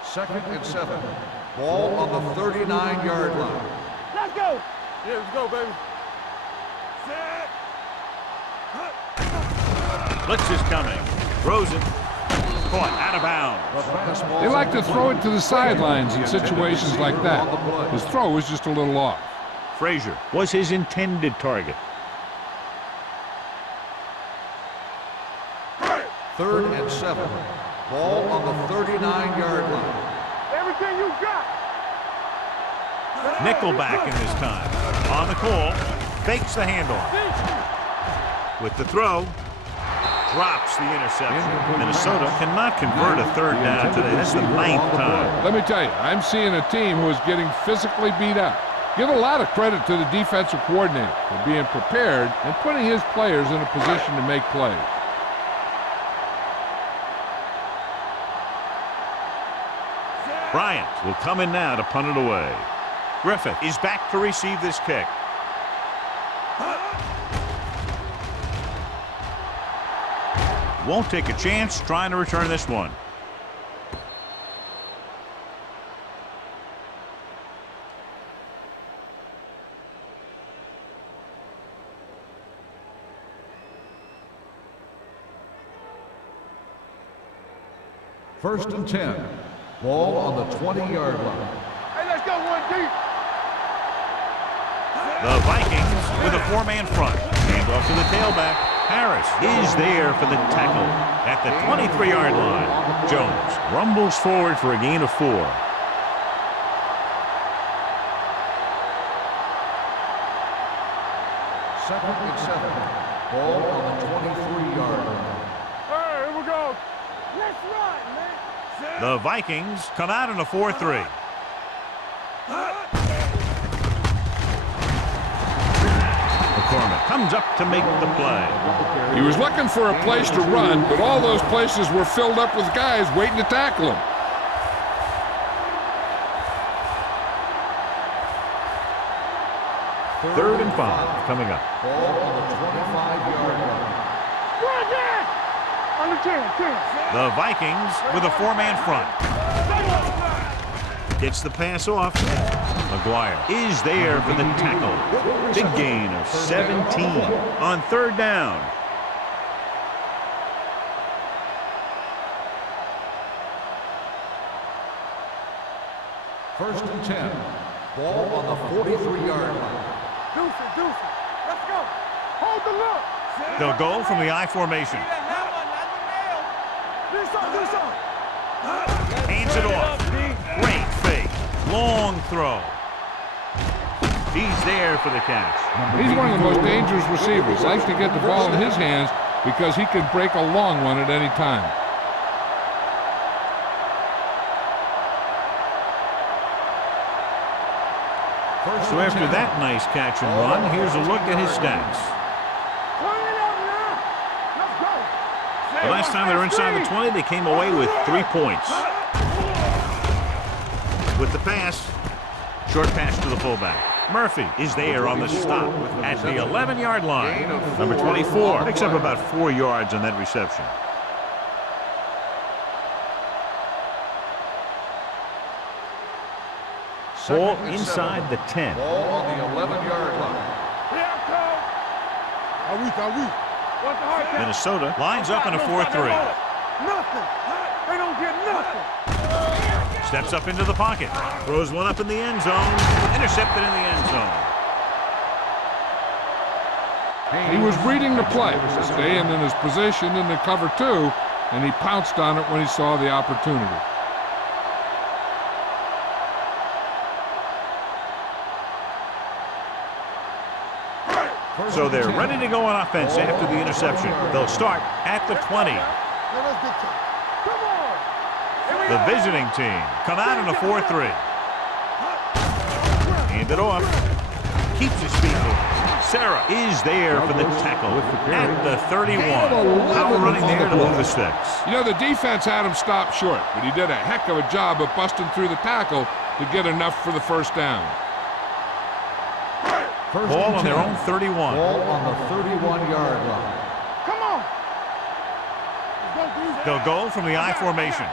Second and 7. Ball on the 39-yard line. Let's go. Yeah, let's go, baby. Blitz is coming. Throws it. Caught out of bounds. They like to throw it to the sidelines in situations like that. His throw was just a little off. Frazier was his intended target. Third and 7. Ball on the 39-yard line. Everything you got. Nickelback in this time. On the call. Fakes the handoff. With the throw. Drops the interception. Minnesota cannot convert a third down today. That's the 9th time. Let me tell you, I'm seeing a team who is getting physically beat up. Give a lot of credit to the defensive coordinator for being prepared and putting his players in a position to make plays. Bryant will come in now to punt it away. Griffith is back to receive this kick. Won't take a chance trying to return this one. First and 10. Ball on the 20-yard line. Hey, let's go one deep. The Vikings with a 4-man front. Hand off to the tailback. Harris is there for the tackle at the 23-yard line. Jones rumbles forward for a gain of 4. Second and 7. Ball on the 23-yard line. Hey, here we go. Let's run, man. The Vikings come out in a 4-3. McCormick comes up to make the play. He was looking for a place to run, but all those places were filled up with guys waiting to tackle him. Third and 5 coming up. Ball on the 25-yard line. Run again. On the 10. The Vikings with a 4-man front. Gets the pass off. McGuire is there for the tackle. Big gain of 17 on third down. First and 10. Ball on the 43-yard line. Deuce. Let's go. Hold the look. They'll go from the I formation. Hands it off. Great fake. Long throw. He's there for the catch. He's one of the most dangerous receivers. Likes to get the ball in his hands because he can break a long one at any time. So after that nice catch and run, here's a look at his stats. The last time they were inside the 20, they came away with 3 points. With the pass, short pass to the fullback. Murphy is there on the stop at the 11-yard line. Number 24 picks up about 4 yards on that reception. Ball inside the 10. Ball on the 11-yard line. Minnesota lines up in a 4-3. Nothing. They don't get nothing. Steps up into the pocket. Throws one up in the end zone. Intercepted in the end zone. He was reading the play, staying in his position in the cover 2, and he pounced on it when he saw the opportunity. So they're ready to go on offense after the interception. They'll start at the 20. The visiting team come out in a 4-3. Hand it off. Keeps his feet moving. Sarah is there for the tackle at the 31. Power running there to move the sticks. You know, the defense had him stopped short, but he did a heck of a job of busting through the tackle to get enough for the first down. Ball on their own 31. Ball on the 31-yard line. Come on. They'll go from the I formation.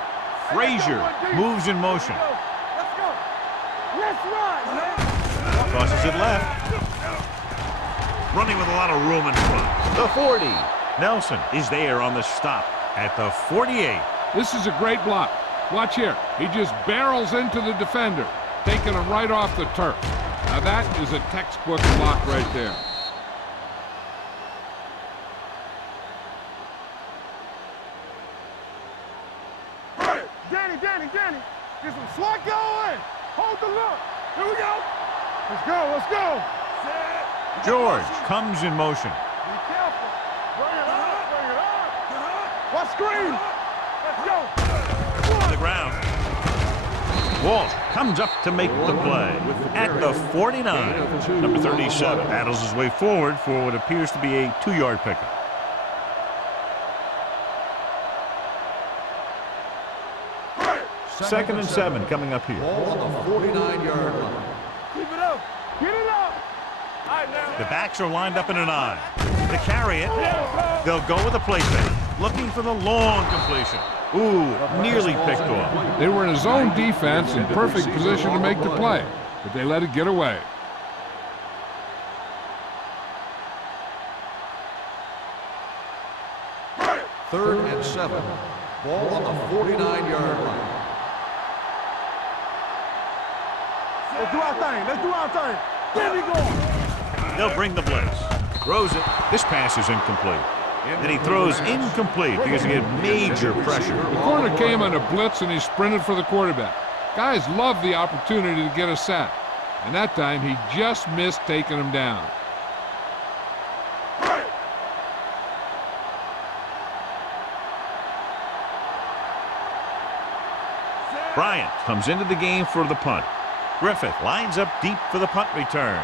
Frazier moves in motion. Let's go. Let's run. Tosses it left. Running with a lot of room in front. The 40. Nelson is there on the stop at the 48. This is a great block. Watch here. He just barrels into the defender, taking him right off the turf. Now that is a textbook block right there. Danny. Get some slack going. Hold the look. Here we go. Let's go. George comes in motion. Be careful. Bring it up. Watch screen. Let's go. On the ground. Walsh comes up to make the play at the 49. Number 37 battles his way forward for what appears to be a 2-yard pickup. Second and 7 coming up here. Ball on the 49-yard line. Keep it up. Get it up. All right, now. The backs are lined up in an I. To carry it, they'll go with a play fake, looking for the long completion. Ooh, nearly picked off. They were in a zone defense in perfect position to make the play, but they let it get away. Third and 7. Ball on the 49-yard line. Let's do our thing. There we go. They'll bring the blitz. Throws it. This pass is incomplete. Then he throws incomplete because he had major pressure. The corner came on a blitz and he sprinted for the quarterback. Guys love the opportunity to get a sack, and that time he just missed taking him down. Bryant comes into the game for the punt. Griffith lines up deep for the punt return.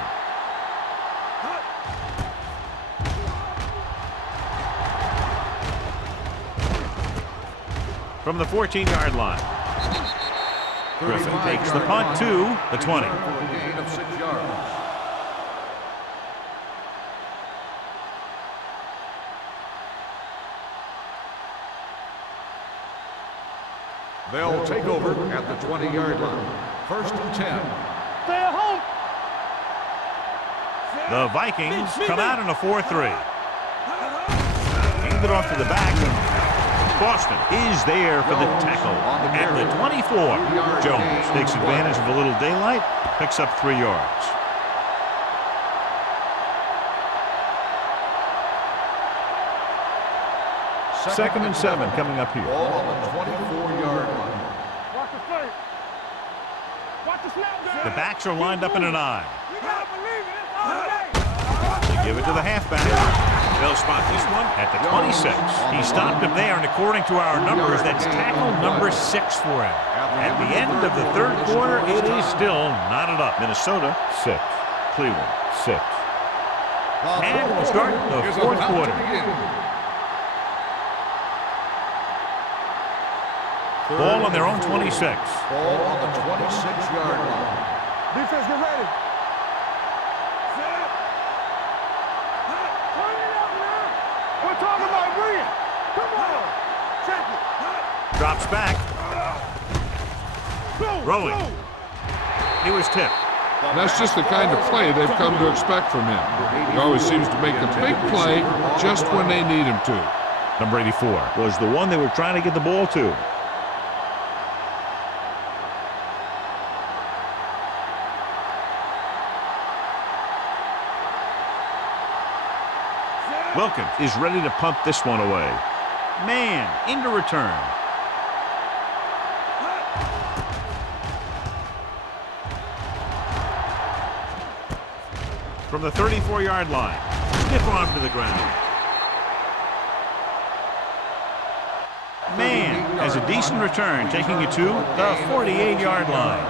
From the 14-yard line. Griffith takes the punt to the 20. For a gain of 6 yards. They'll take over at the 20-yard line. First and 10. Stay at home. The Vikings come out in a 4-3. Hand it off to the back. Boston is there for the tackle at the 24. Jones takes advantage of a little daylight, picks up 3 yards. Second and 7 coming up here. Ball on the 24-yard line. Watch the play. Watch the snap, guys. The backs are lined up in an I. We gotta believe it. It's all day. They give it to the halfback. They'll spot this one at the 26. He stopped him there, and according to our numbers, that's tackle number 6 for him. At the end of the third quarter, it is still knotted up. Minnesota, 6. Cleveland, 6. And we'll start the fourth quarter. Ball on their own 26. Ball on the 26-yard line. Defense, get ready. Turn it up now. We're talking about bring it. Come on. Check it. Drops back. Rolling. He was tipped. That's just the kind of play they've come to expect from him. He always seems to make a big play just when they need him to. Number 84 was the one they were trying to get the ball to. Wilkins is ready to punt this one away. Man into return. From the 34-yard line. Stiff arm to the ground. Man has a decent return, taking it to the 48-yard line.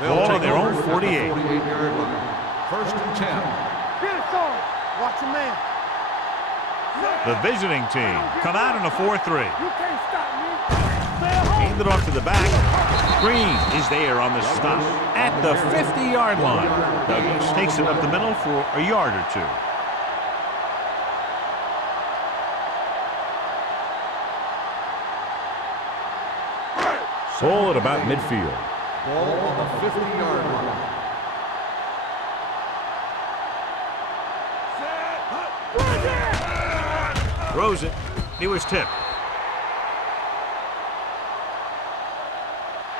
Ball on their own 48. 48-yard line. First and 10. Get it, son. Watch your man. The visiting team come out in a 4-3. You can't stop me. Stay at home. Hand it off to the back. Green is there on the stop at the 50-yard line. Douglas takes it up the middle for a yard or two. Ball at about midfield. Ball on the 50-yard line. Throws it. He was tipped.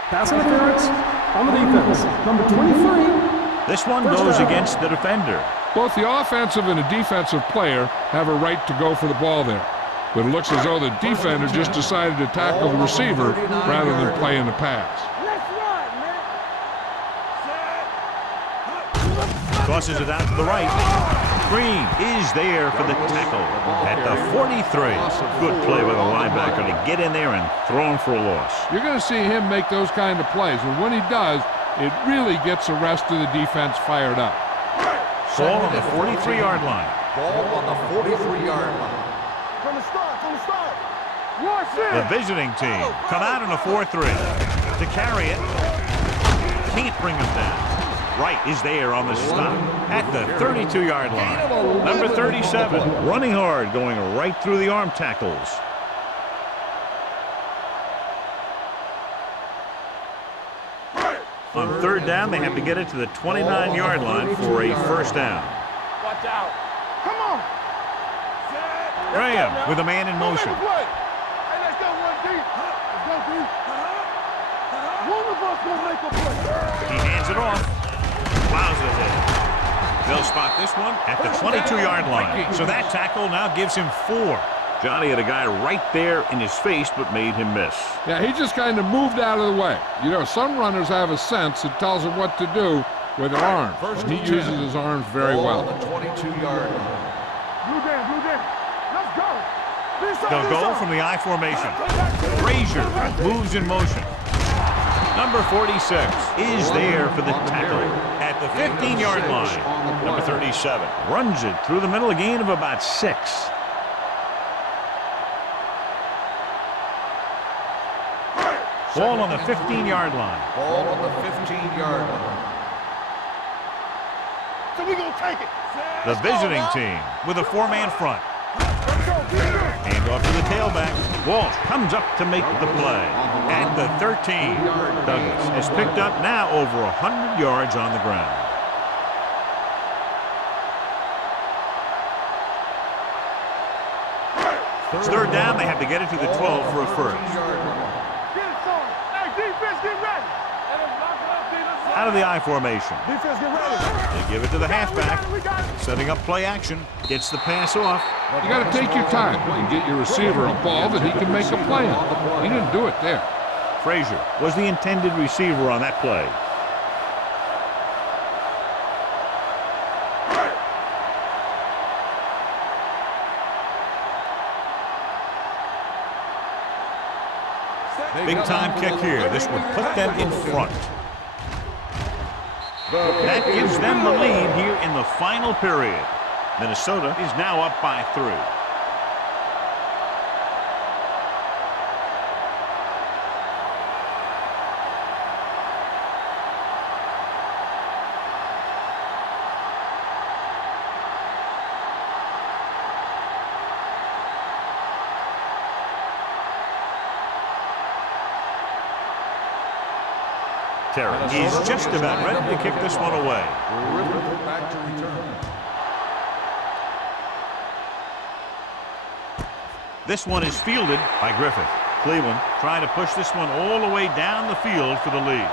Pass interference on the defense. Number 23. This one goes against the defender. Both the offensive and the defensive player have a right to go for the ball there. But it looks as though the defender just decided to tackle the receiver rather than play in the pass. Let's ride, man. Tosses it out to the right. Green is there for the tackle at the 43. Good play by the linebacker to get in there and throw him for a loss. You're going to see him make those kind of plays, and when he does, it really gets the rest of the defense fired up. Ball on the 43-yard line. Ball on the 43-yard line. From the start. Watch it. The visiting team come out in a 4-3. To carry it, can't bring him down. Wright is there on the stop at the 32-yard line. Number 37, running hard, going right through the arm tackles. On third down, they have to get it to the 29-yard line for a first down. Watch out. Come on. Graham with a man in motion. Hey, let's go, 1D. Let's go, D. One of us will make a play. He hands it off. Plows ahead. They'll spot this one at the 22-yard line. So that tackle now gives him 4. Johnny had a guy right there in his face, but made him miss. Yeah, he just kind of moved out of the way. You know, some runners have a sense that tells them what to do with their arms. And he uses his arms very well. Ball on the 22-yard line. Blue down. Let's go. They'll go from the I formation. Frazier moves in motion. Number 46 is there for the tackle at the 15-yard line. Number 37 runs it through the middle, a gain of about 6. Ball on the 15-yard line. Ball on the 15-yard line. So we gonna take it. The visiting team with a 4-man front. Hand off to the tailback. Walsh comes up to make the play at the 13. Douglas has picked up now over 100 yards on the ground. It's third down. They have to get it to the 12 for a first. Get it, son. Hey, defense, get ready. Out of the I formation. Defense, get ready. They give it to the halfback. We got it. Setting up play action. Gets the pass off. You got to take your time and get your receiver a ball that he can make a play on. He didn't do it there. Frazier was the intended receiver on that play. Big time kick here. This would put them in front. That gives them the lead here in the final period. Minnesota is now up by 3. Terry is just about ready to kick this one away. Back to return. This one is fielded by Griffith. Cleveland trying to push this one all the way down the field for the lead.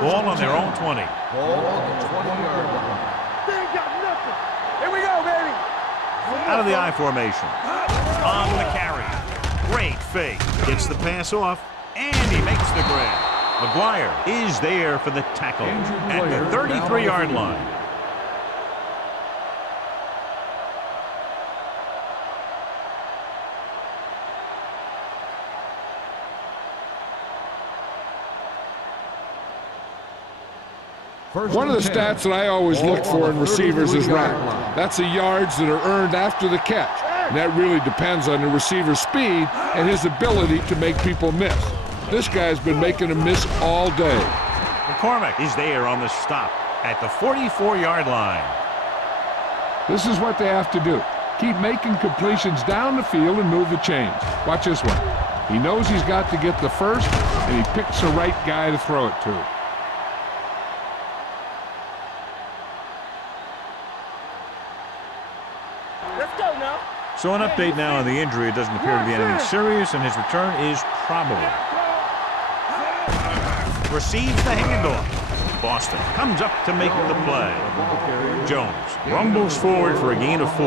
Ball on their own 20. Ball on the 20-yard line. They ain't got nothing. Here we go, baby. Out of the I formation. On the carry. Great fake. Gets the pass off, and he makes the grab. McGuire is there for the tackle at the 33-yard line. One of the stats that I always look for in receivers is RAC. That's the yards that are earned after the catch. And that really depends on the receiver's speed and his ability to make people miss. This guy's been making them miss all day. McCormick is there on the stop at the 44-yard line. This is what they have to do. Keep making completions down the field and move the chains. Watch this one. He knows he's got to get the first, and he picks the right guy to throw it to. Let's go now. So an update now on the injury. It doesn't appear to be anything serious, and his return is probable. Receives the handoff. Boston comes up to make the play. Jones rumbles forward for a gain of 4.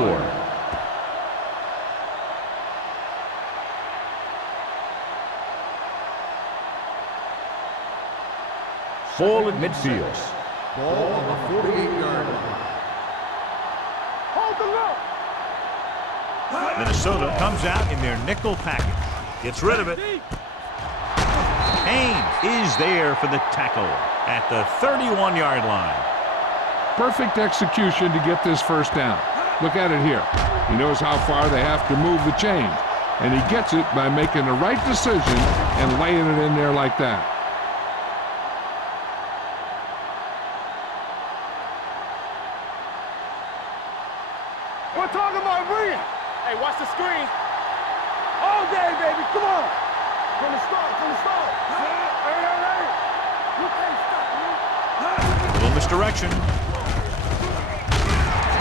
Ball at midfield. Ball on the 48-yard line. Hold the look. Minnesota comes out in their nickel package. Gets rid of it. Haynes is there for the tackle at the 31-yard line. Perfect execution to get this first down. Look at it here. He knows how far they have to move the chain, and he gets it by making the right decision and laying it in there like that. We're talking about bringing. Hey, watch the screen. All day, baby. Come on. From the start. Hey. You can't stop me. Little misdirection.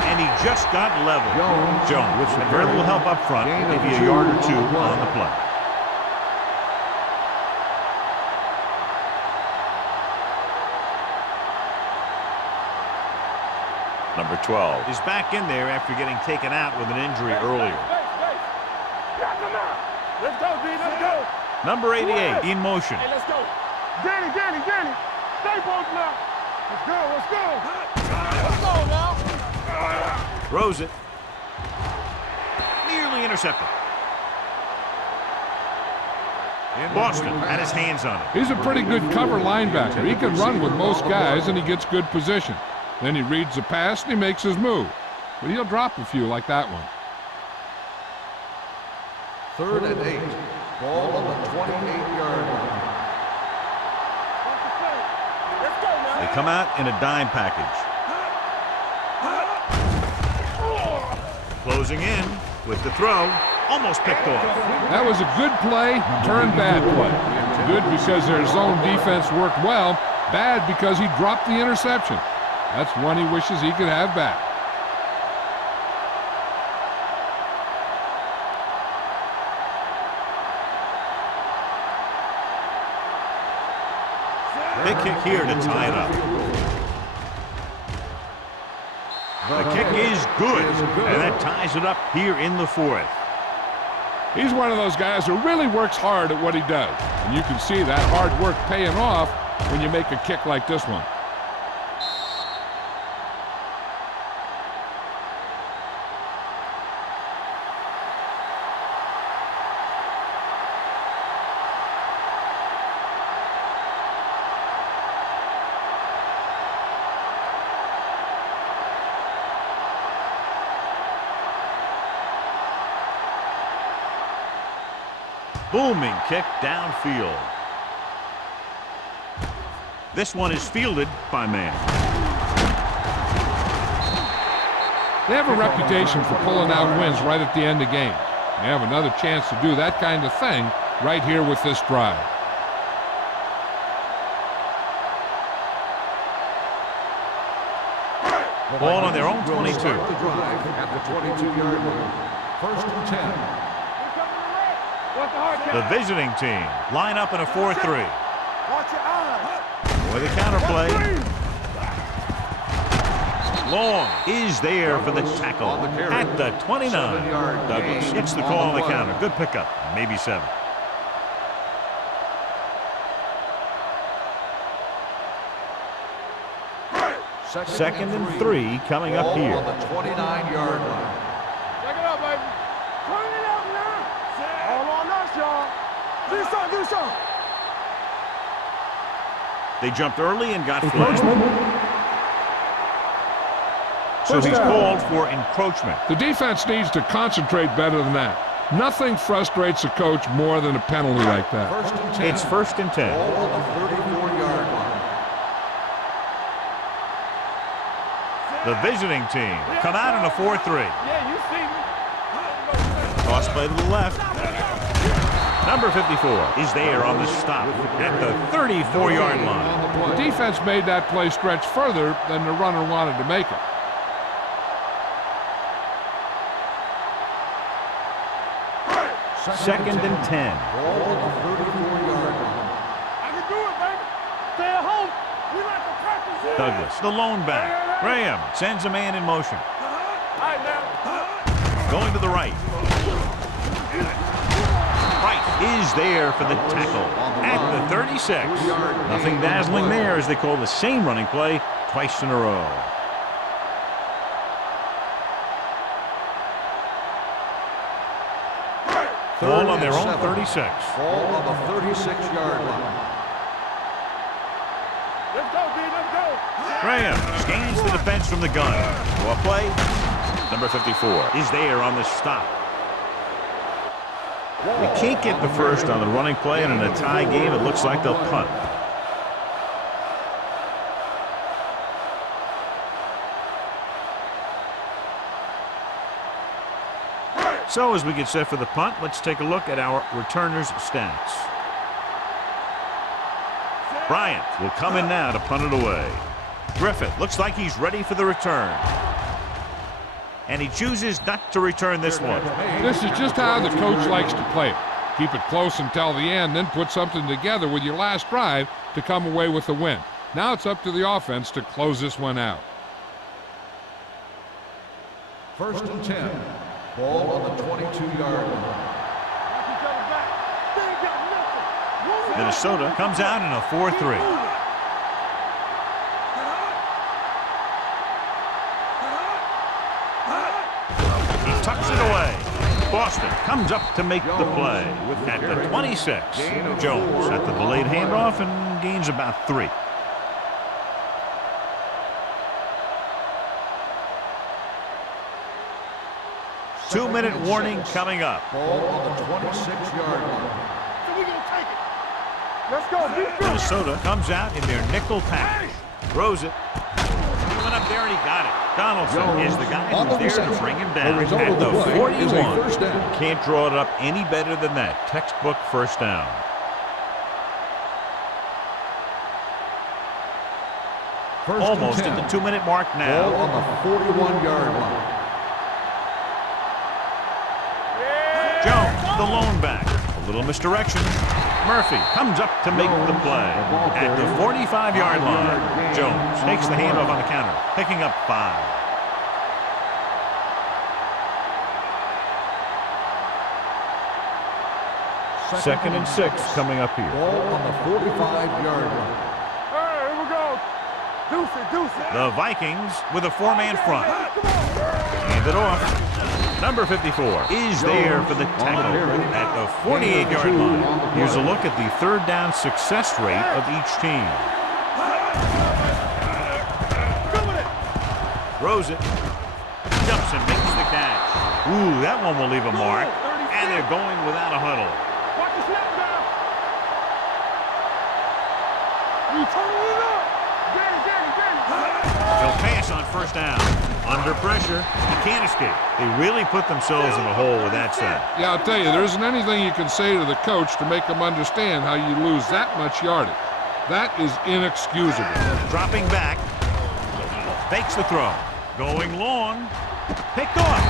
And he just got level. Jones with very little help up front. Maybe a yard or 2 on the play. Number 12 is back in there after getting taken out with an injury earlier. Let's go, D. Let's go. Number 88 in motion. Hey, let's go. Danny. Stay both now. Let's go. Let's go now. Throws it. Nearly intercepted. Boston had his hands on it. He's a pretty good cover linebacker. He can run with most guys, and he gets good position. Then he reads the pass, and he makes his move. But he'll drop a few like that one. 3rd and 8. Ball on the 28-yard line. Let's go now. They come out in a dime package. Closing in with the throw. Almost picked off. That was a good play, turned bad play. Good because their zone defense worked well. Bad because he dropped the interception. That's one he wishes he could have back. Big kick here to tie it up. The kick is good, and that ties it up here in the 4th. He's one of those guys who really works hard at what he does. And you can see that hard work paying off when you make a kick like this one. Booming kick downfield. This one is fielded by Mann. They have a reputation for pulling out wins right at the end of games. They have another chance to do that kind of thing right here with this drive. Ball on their own 22. The drive at the 22-yard line. 1st and 10. The visiting team line up in a 4-3. Watch your eyes. With a counterplay. Long is there for the tackle on the carry. at the 29. 7-yard Douglas gain gets the on call on the the play. counter. Good pickup. Maybe 7. Second and 3 coming up Ball here. on the 29-yard line. Check it out, baby. Turn it up now. All on us, y'all. Do something, do something. They jumped early and got flagged. Encroachment. So First he's down. called for encroachment. The defense needs to concentrate better than that. Nothing frustrates a coach more than a penalty like that. First and 10. It's 1st and 10. Ball on the 34-yard line. The visiting team come out in a 4-3. Yeah, you see me. Toss play to the left. Number 54 is there on the stop at the 34-yard line. The defense made that play stretch further than the runner wanted to make it. Second and 10. Ball on the 34-yard line. I can do it, baby. Stay at home. We like to practice here. Douglas, the lone back. Graham sends a man in motion. All right, now. Going to the right. Right is there for the tackle at the 36. Nothing dazzling there as they call the same running play twice in a row. Ball on their own 36. Ball on the 36-yard line. Let's go, D. Let's go. Graham scans the defense from the gun. Well play. Number 54 is there on the stop. They can't get the first on the running play, and in a tie game, it looks like they'll punt. So as we get set for the punt, let's take a look at our returners' stats. Bryant will come in now to punt it away. Griffith looks like he's ready for the return. And he chooses not to return this one. This is just how the coach likes to play it. Keep it close until the end, then put something together with your last drive to come away with the win. Now it's up to the offense to close this one out. First and 10. Ball on the 22-yard line. Knock each other back. They ain't got nothing. Minnesota comes out in a 4-3. He tucks it away. Boston comes up to make the play at the 26. Jones at the delayed handoff and gains about 3. Two-minute warning coming up. Ball on the 26-yard line. So we gonna take it. Let's go. Be good. Minnesota comes out in their nickel package. Throws it. He went up there and he got it. Donaldson is the guy who's there to bring him down at the 41. Can't draw it up any better than that. Textbook first down. Almost at the 2-minute mark Ball now. on the 41-yard line. Jones, the lone back. A little misdirection. Murphy comes up to make the play at the 45-yard line. Jones takes the handoff on the counter, picking up 5. Second and 6 coming up here. Ball on the 45-yard line. Hey, here we go. Deuce it, deuce it. The Vikings with a 4-man front. Hand it off. Number 54 is there for the tackle at the 48-yard line. Here's a look at the third down success rate of each team. Throws it. Jumps and makes the catch. Ooh, that one will leave a mark. And they're going without a huddle. Watch the snap down. We turning it up. Get it, get it, get it. They'll pass on first down. Under pressure, he can't escape. They really put themselves in a hole with that set. Yeah, I'll tell you, there isn't anything you can say to the coach to make him understand how you lose that much yardage. That is inexcusable. Dropping back. Fakes the throw. Going long. Picked off.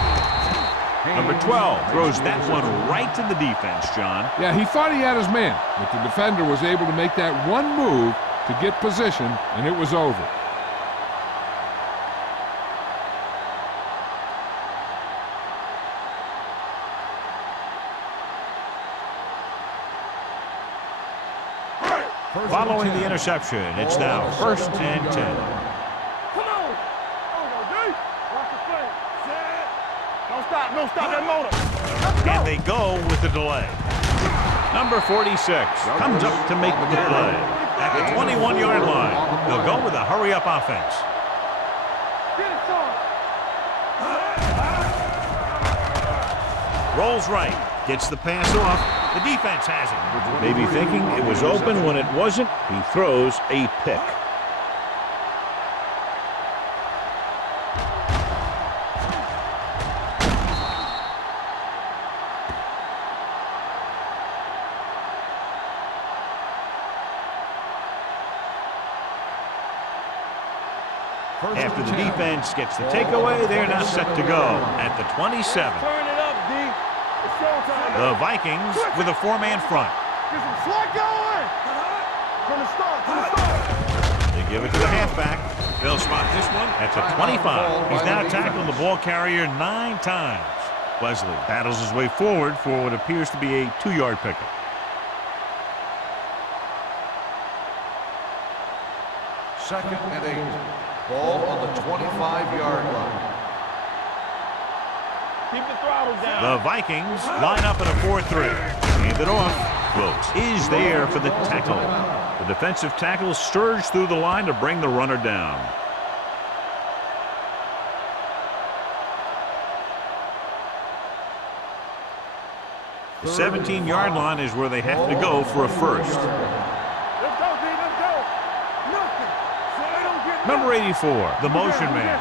Number 12 throws that one right to the defense, John. Yeah, he thought he had his man, but the defender was able to make that one move to get position, and it was over. Following the interception, it's now 1st and 10. Come on! Watch the play. Set. Don't stop that motor. And they go with the delay. Number 46 comes up to make the play. At the 21-yard line, they'll go with a hurry-up offense. Get it, son. Rolls right, gets the pass off. The defense has it. Maybe thinking it was open when it wasn't, he throws a pick. After the defense gets the takeaway, they're now set to go at the 27. Turn it up, D. It's showtime. The Vikings with a four-man front. Get some slack going. From the start. They give it to the halfback. They'll spot this one at the 25. He's now tackled the ball carrier 9 times. Wesley battles his way forward for what appears to be a 2-yard pickup. Second and 8. Ball on the 25-yard line. Keep the throttle down. The Vikings line up in a 4-3. Hand it off. Wilkes is there for the tackle. The defensive tackle surged through the line to bring the runner down. The 17-yard line is where they have to go for a first. Let's go, D. Let's go. Nothing. They don't get Number 84, the motion man.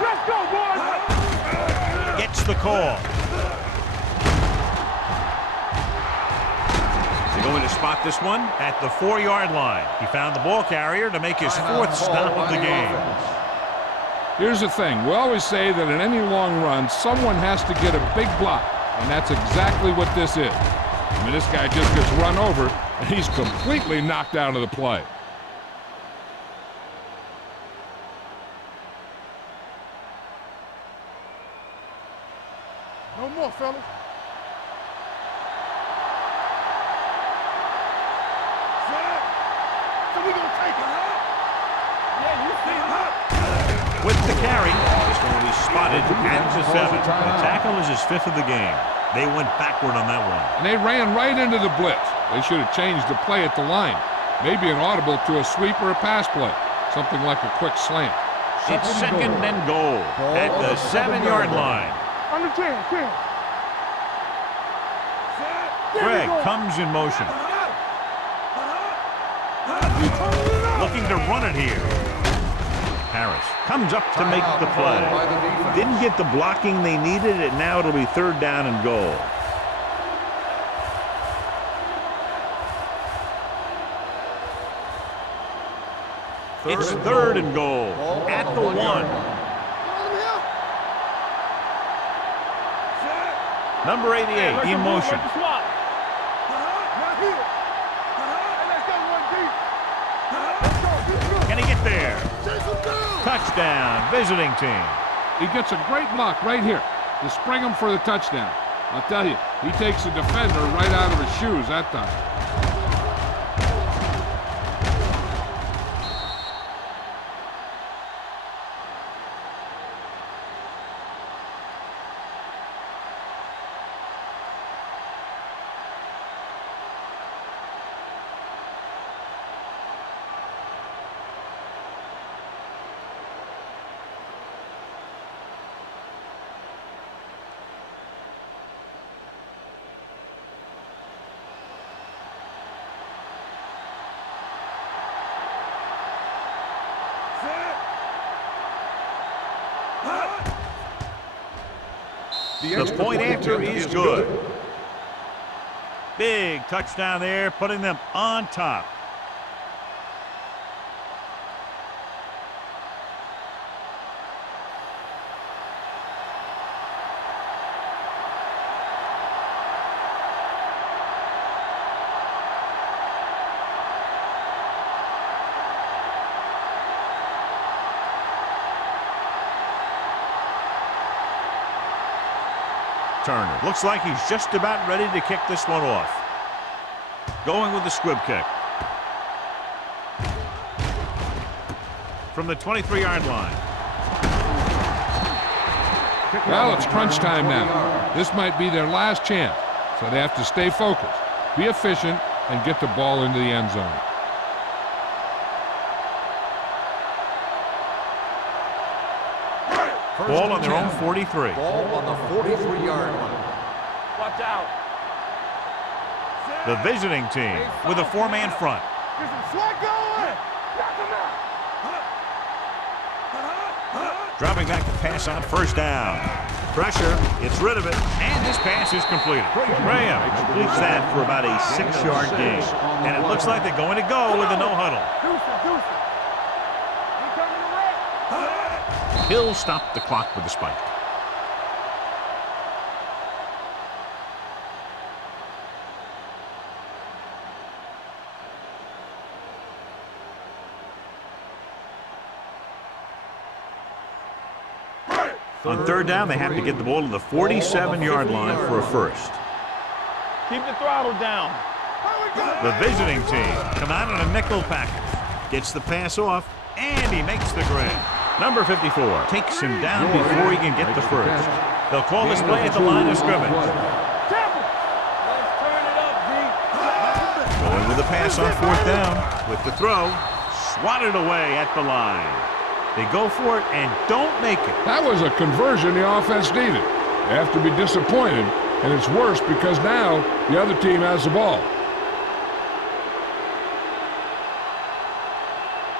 Let's go, boys. Gets the call. They're going to spot this one at the 4-yard line. He found the ball carrier to make his 4th stop of the game. Here's the thing. We always say that in any long run, someone has to get a big block, and that's exactly what this is. I mean, this guy just gets run over, and he's completely knocked out of the play. No more, fellas. Set. So we gonna take it, huh? Yeah, you see it, huh? With the carry, this one will be spotted at the 7. The tackle is his 5th of the game. They went backward on that one. And they ran right into the blitz. They should have changed the play at the line. Maybe an audible to a sweep or a pass play. Something like a quick slant. It's second and goal at the 7-yard line. On the 10. Greg comes in motion. Looking to run it here. Harris comes up to make the play. Didn't get the blocking they needed, and now it'll be 3rd down and goal. It's 3rd and goal at the 1. Number 88 in motion. Can he get there? Touchdown, visiting team. He gets a great block right here to spring him for the touchdown. I'll tell you, he takes the defender right out of his shoes that time. The point after is good. Big touchdown there, putting them on top. returner. Looks like he's just about ready to kick this one off. Going with the squib kick. From the 23-yard line. Well, it's crunch time now. This might be their last chance, so they have to stay focused, be efficient, and get the ball into the end zone. Ball on their own 43. Ball on the 43-yard line. Watch out. The visiting team with a 4-man front. Get some sweat going. Knock him out. Dropping back to pass on first down. Pressure, gets rid of it, and this pass is completed. Graham completes that for about a 6-yard gain. And it looks like they're going to go with a no-huddle. He'll stop the clock with a spike. On third down, they have to get the ball to the 47-yard line for a first. Keep the throttle down. The visiting team come out in a nickel package. Gets the pass off, and he makes the grab. Number 54 takes him down before he can get the first. They'll call this play at the line of scrimmage. Going with the pass on fourth down. With the throw, swatted away at the line. They go for it and don't make it. That was a conversion the offense needed. They have to be disappointed, and it's worse because now the other team has the ball.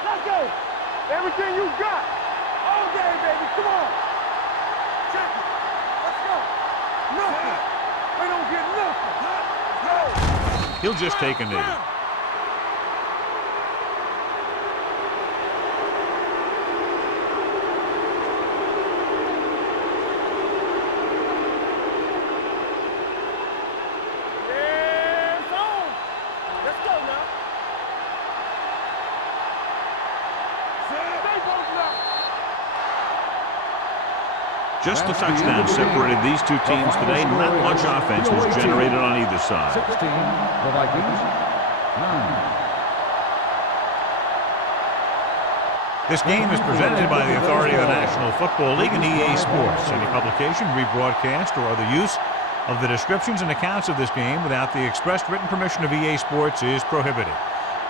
Let's go. Everything you got. All day, baby. Come on. Check it. Let's go. Nothing. They don't get nothing. Let's go. He'll just take a knee. Just a touchdown separated these two teams today. Not much offense was generated on either side. 16, the Vikings. 9. This game is presented by the authority of the National Football League and EA Sports. Any publication, rebroadcast, or other use of the descriptions and accounts of this game without the expressed written permission of EA Sports is prohibited.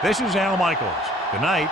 This is Al Michaels. Good night.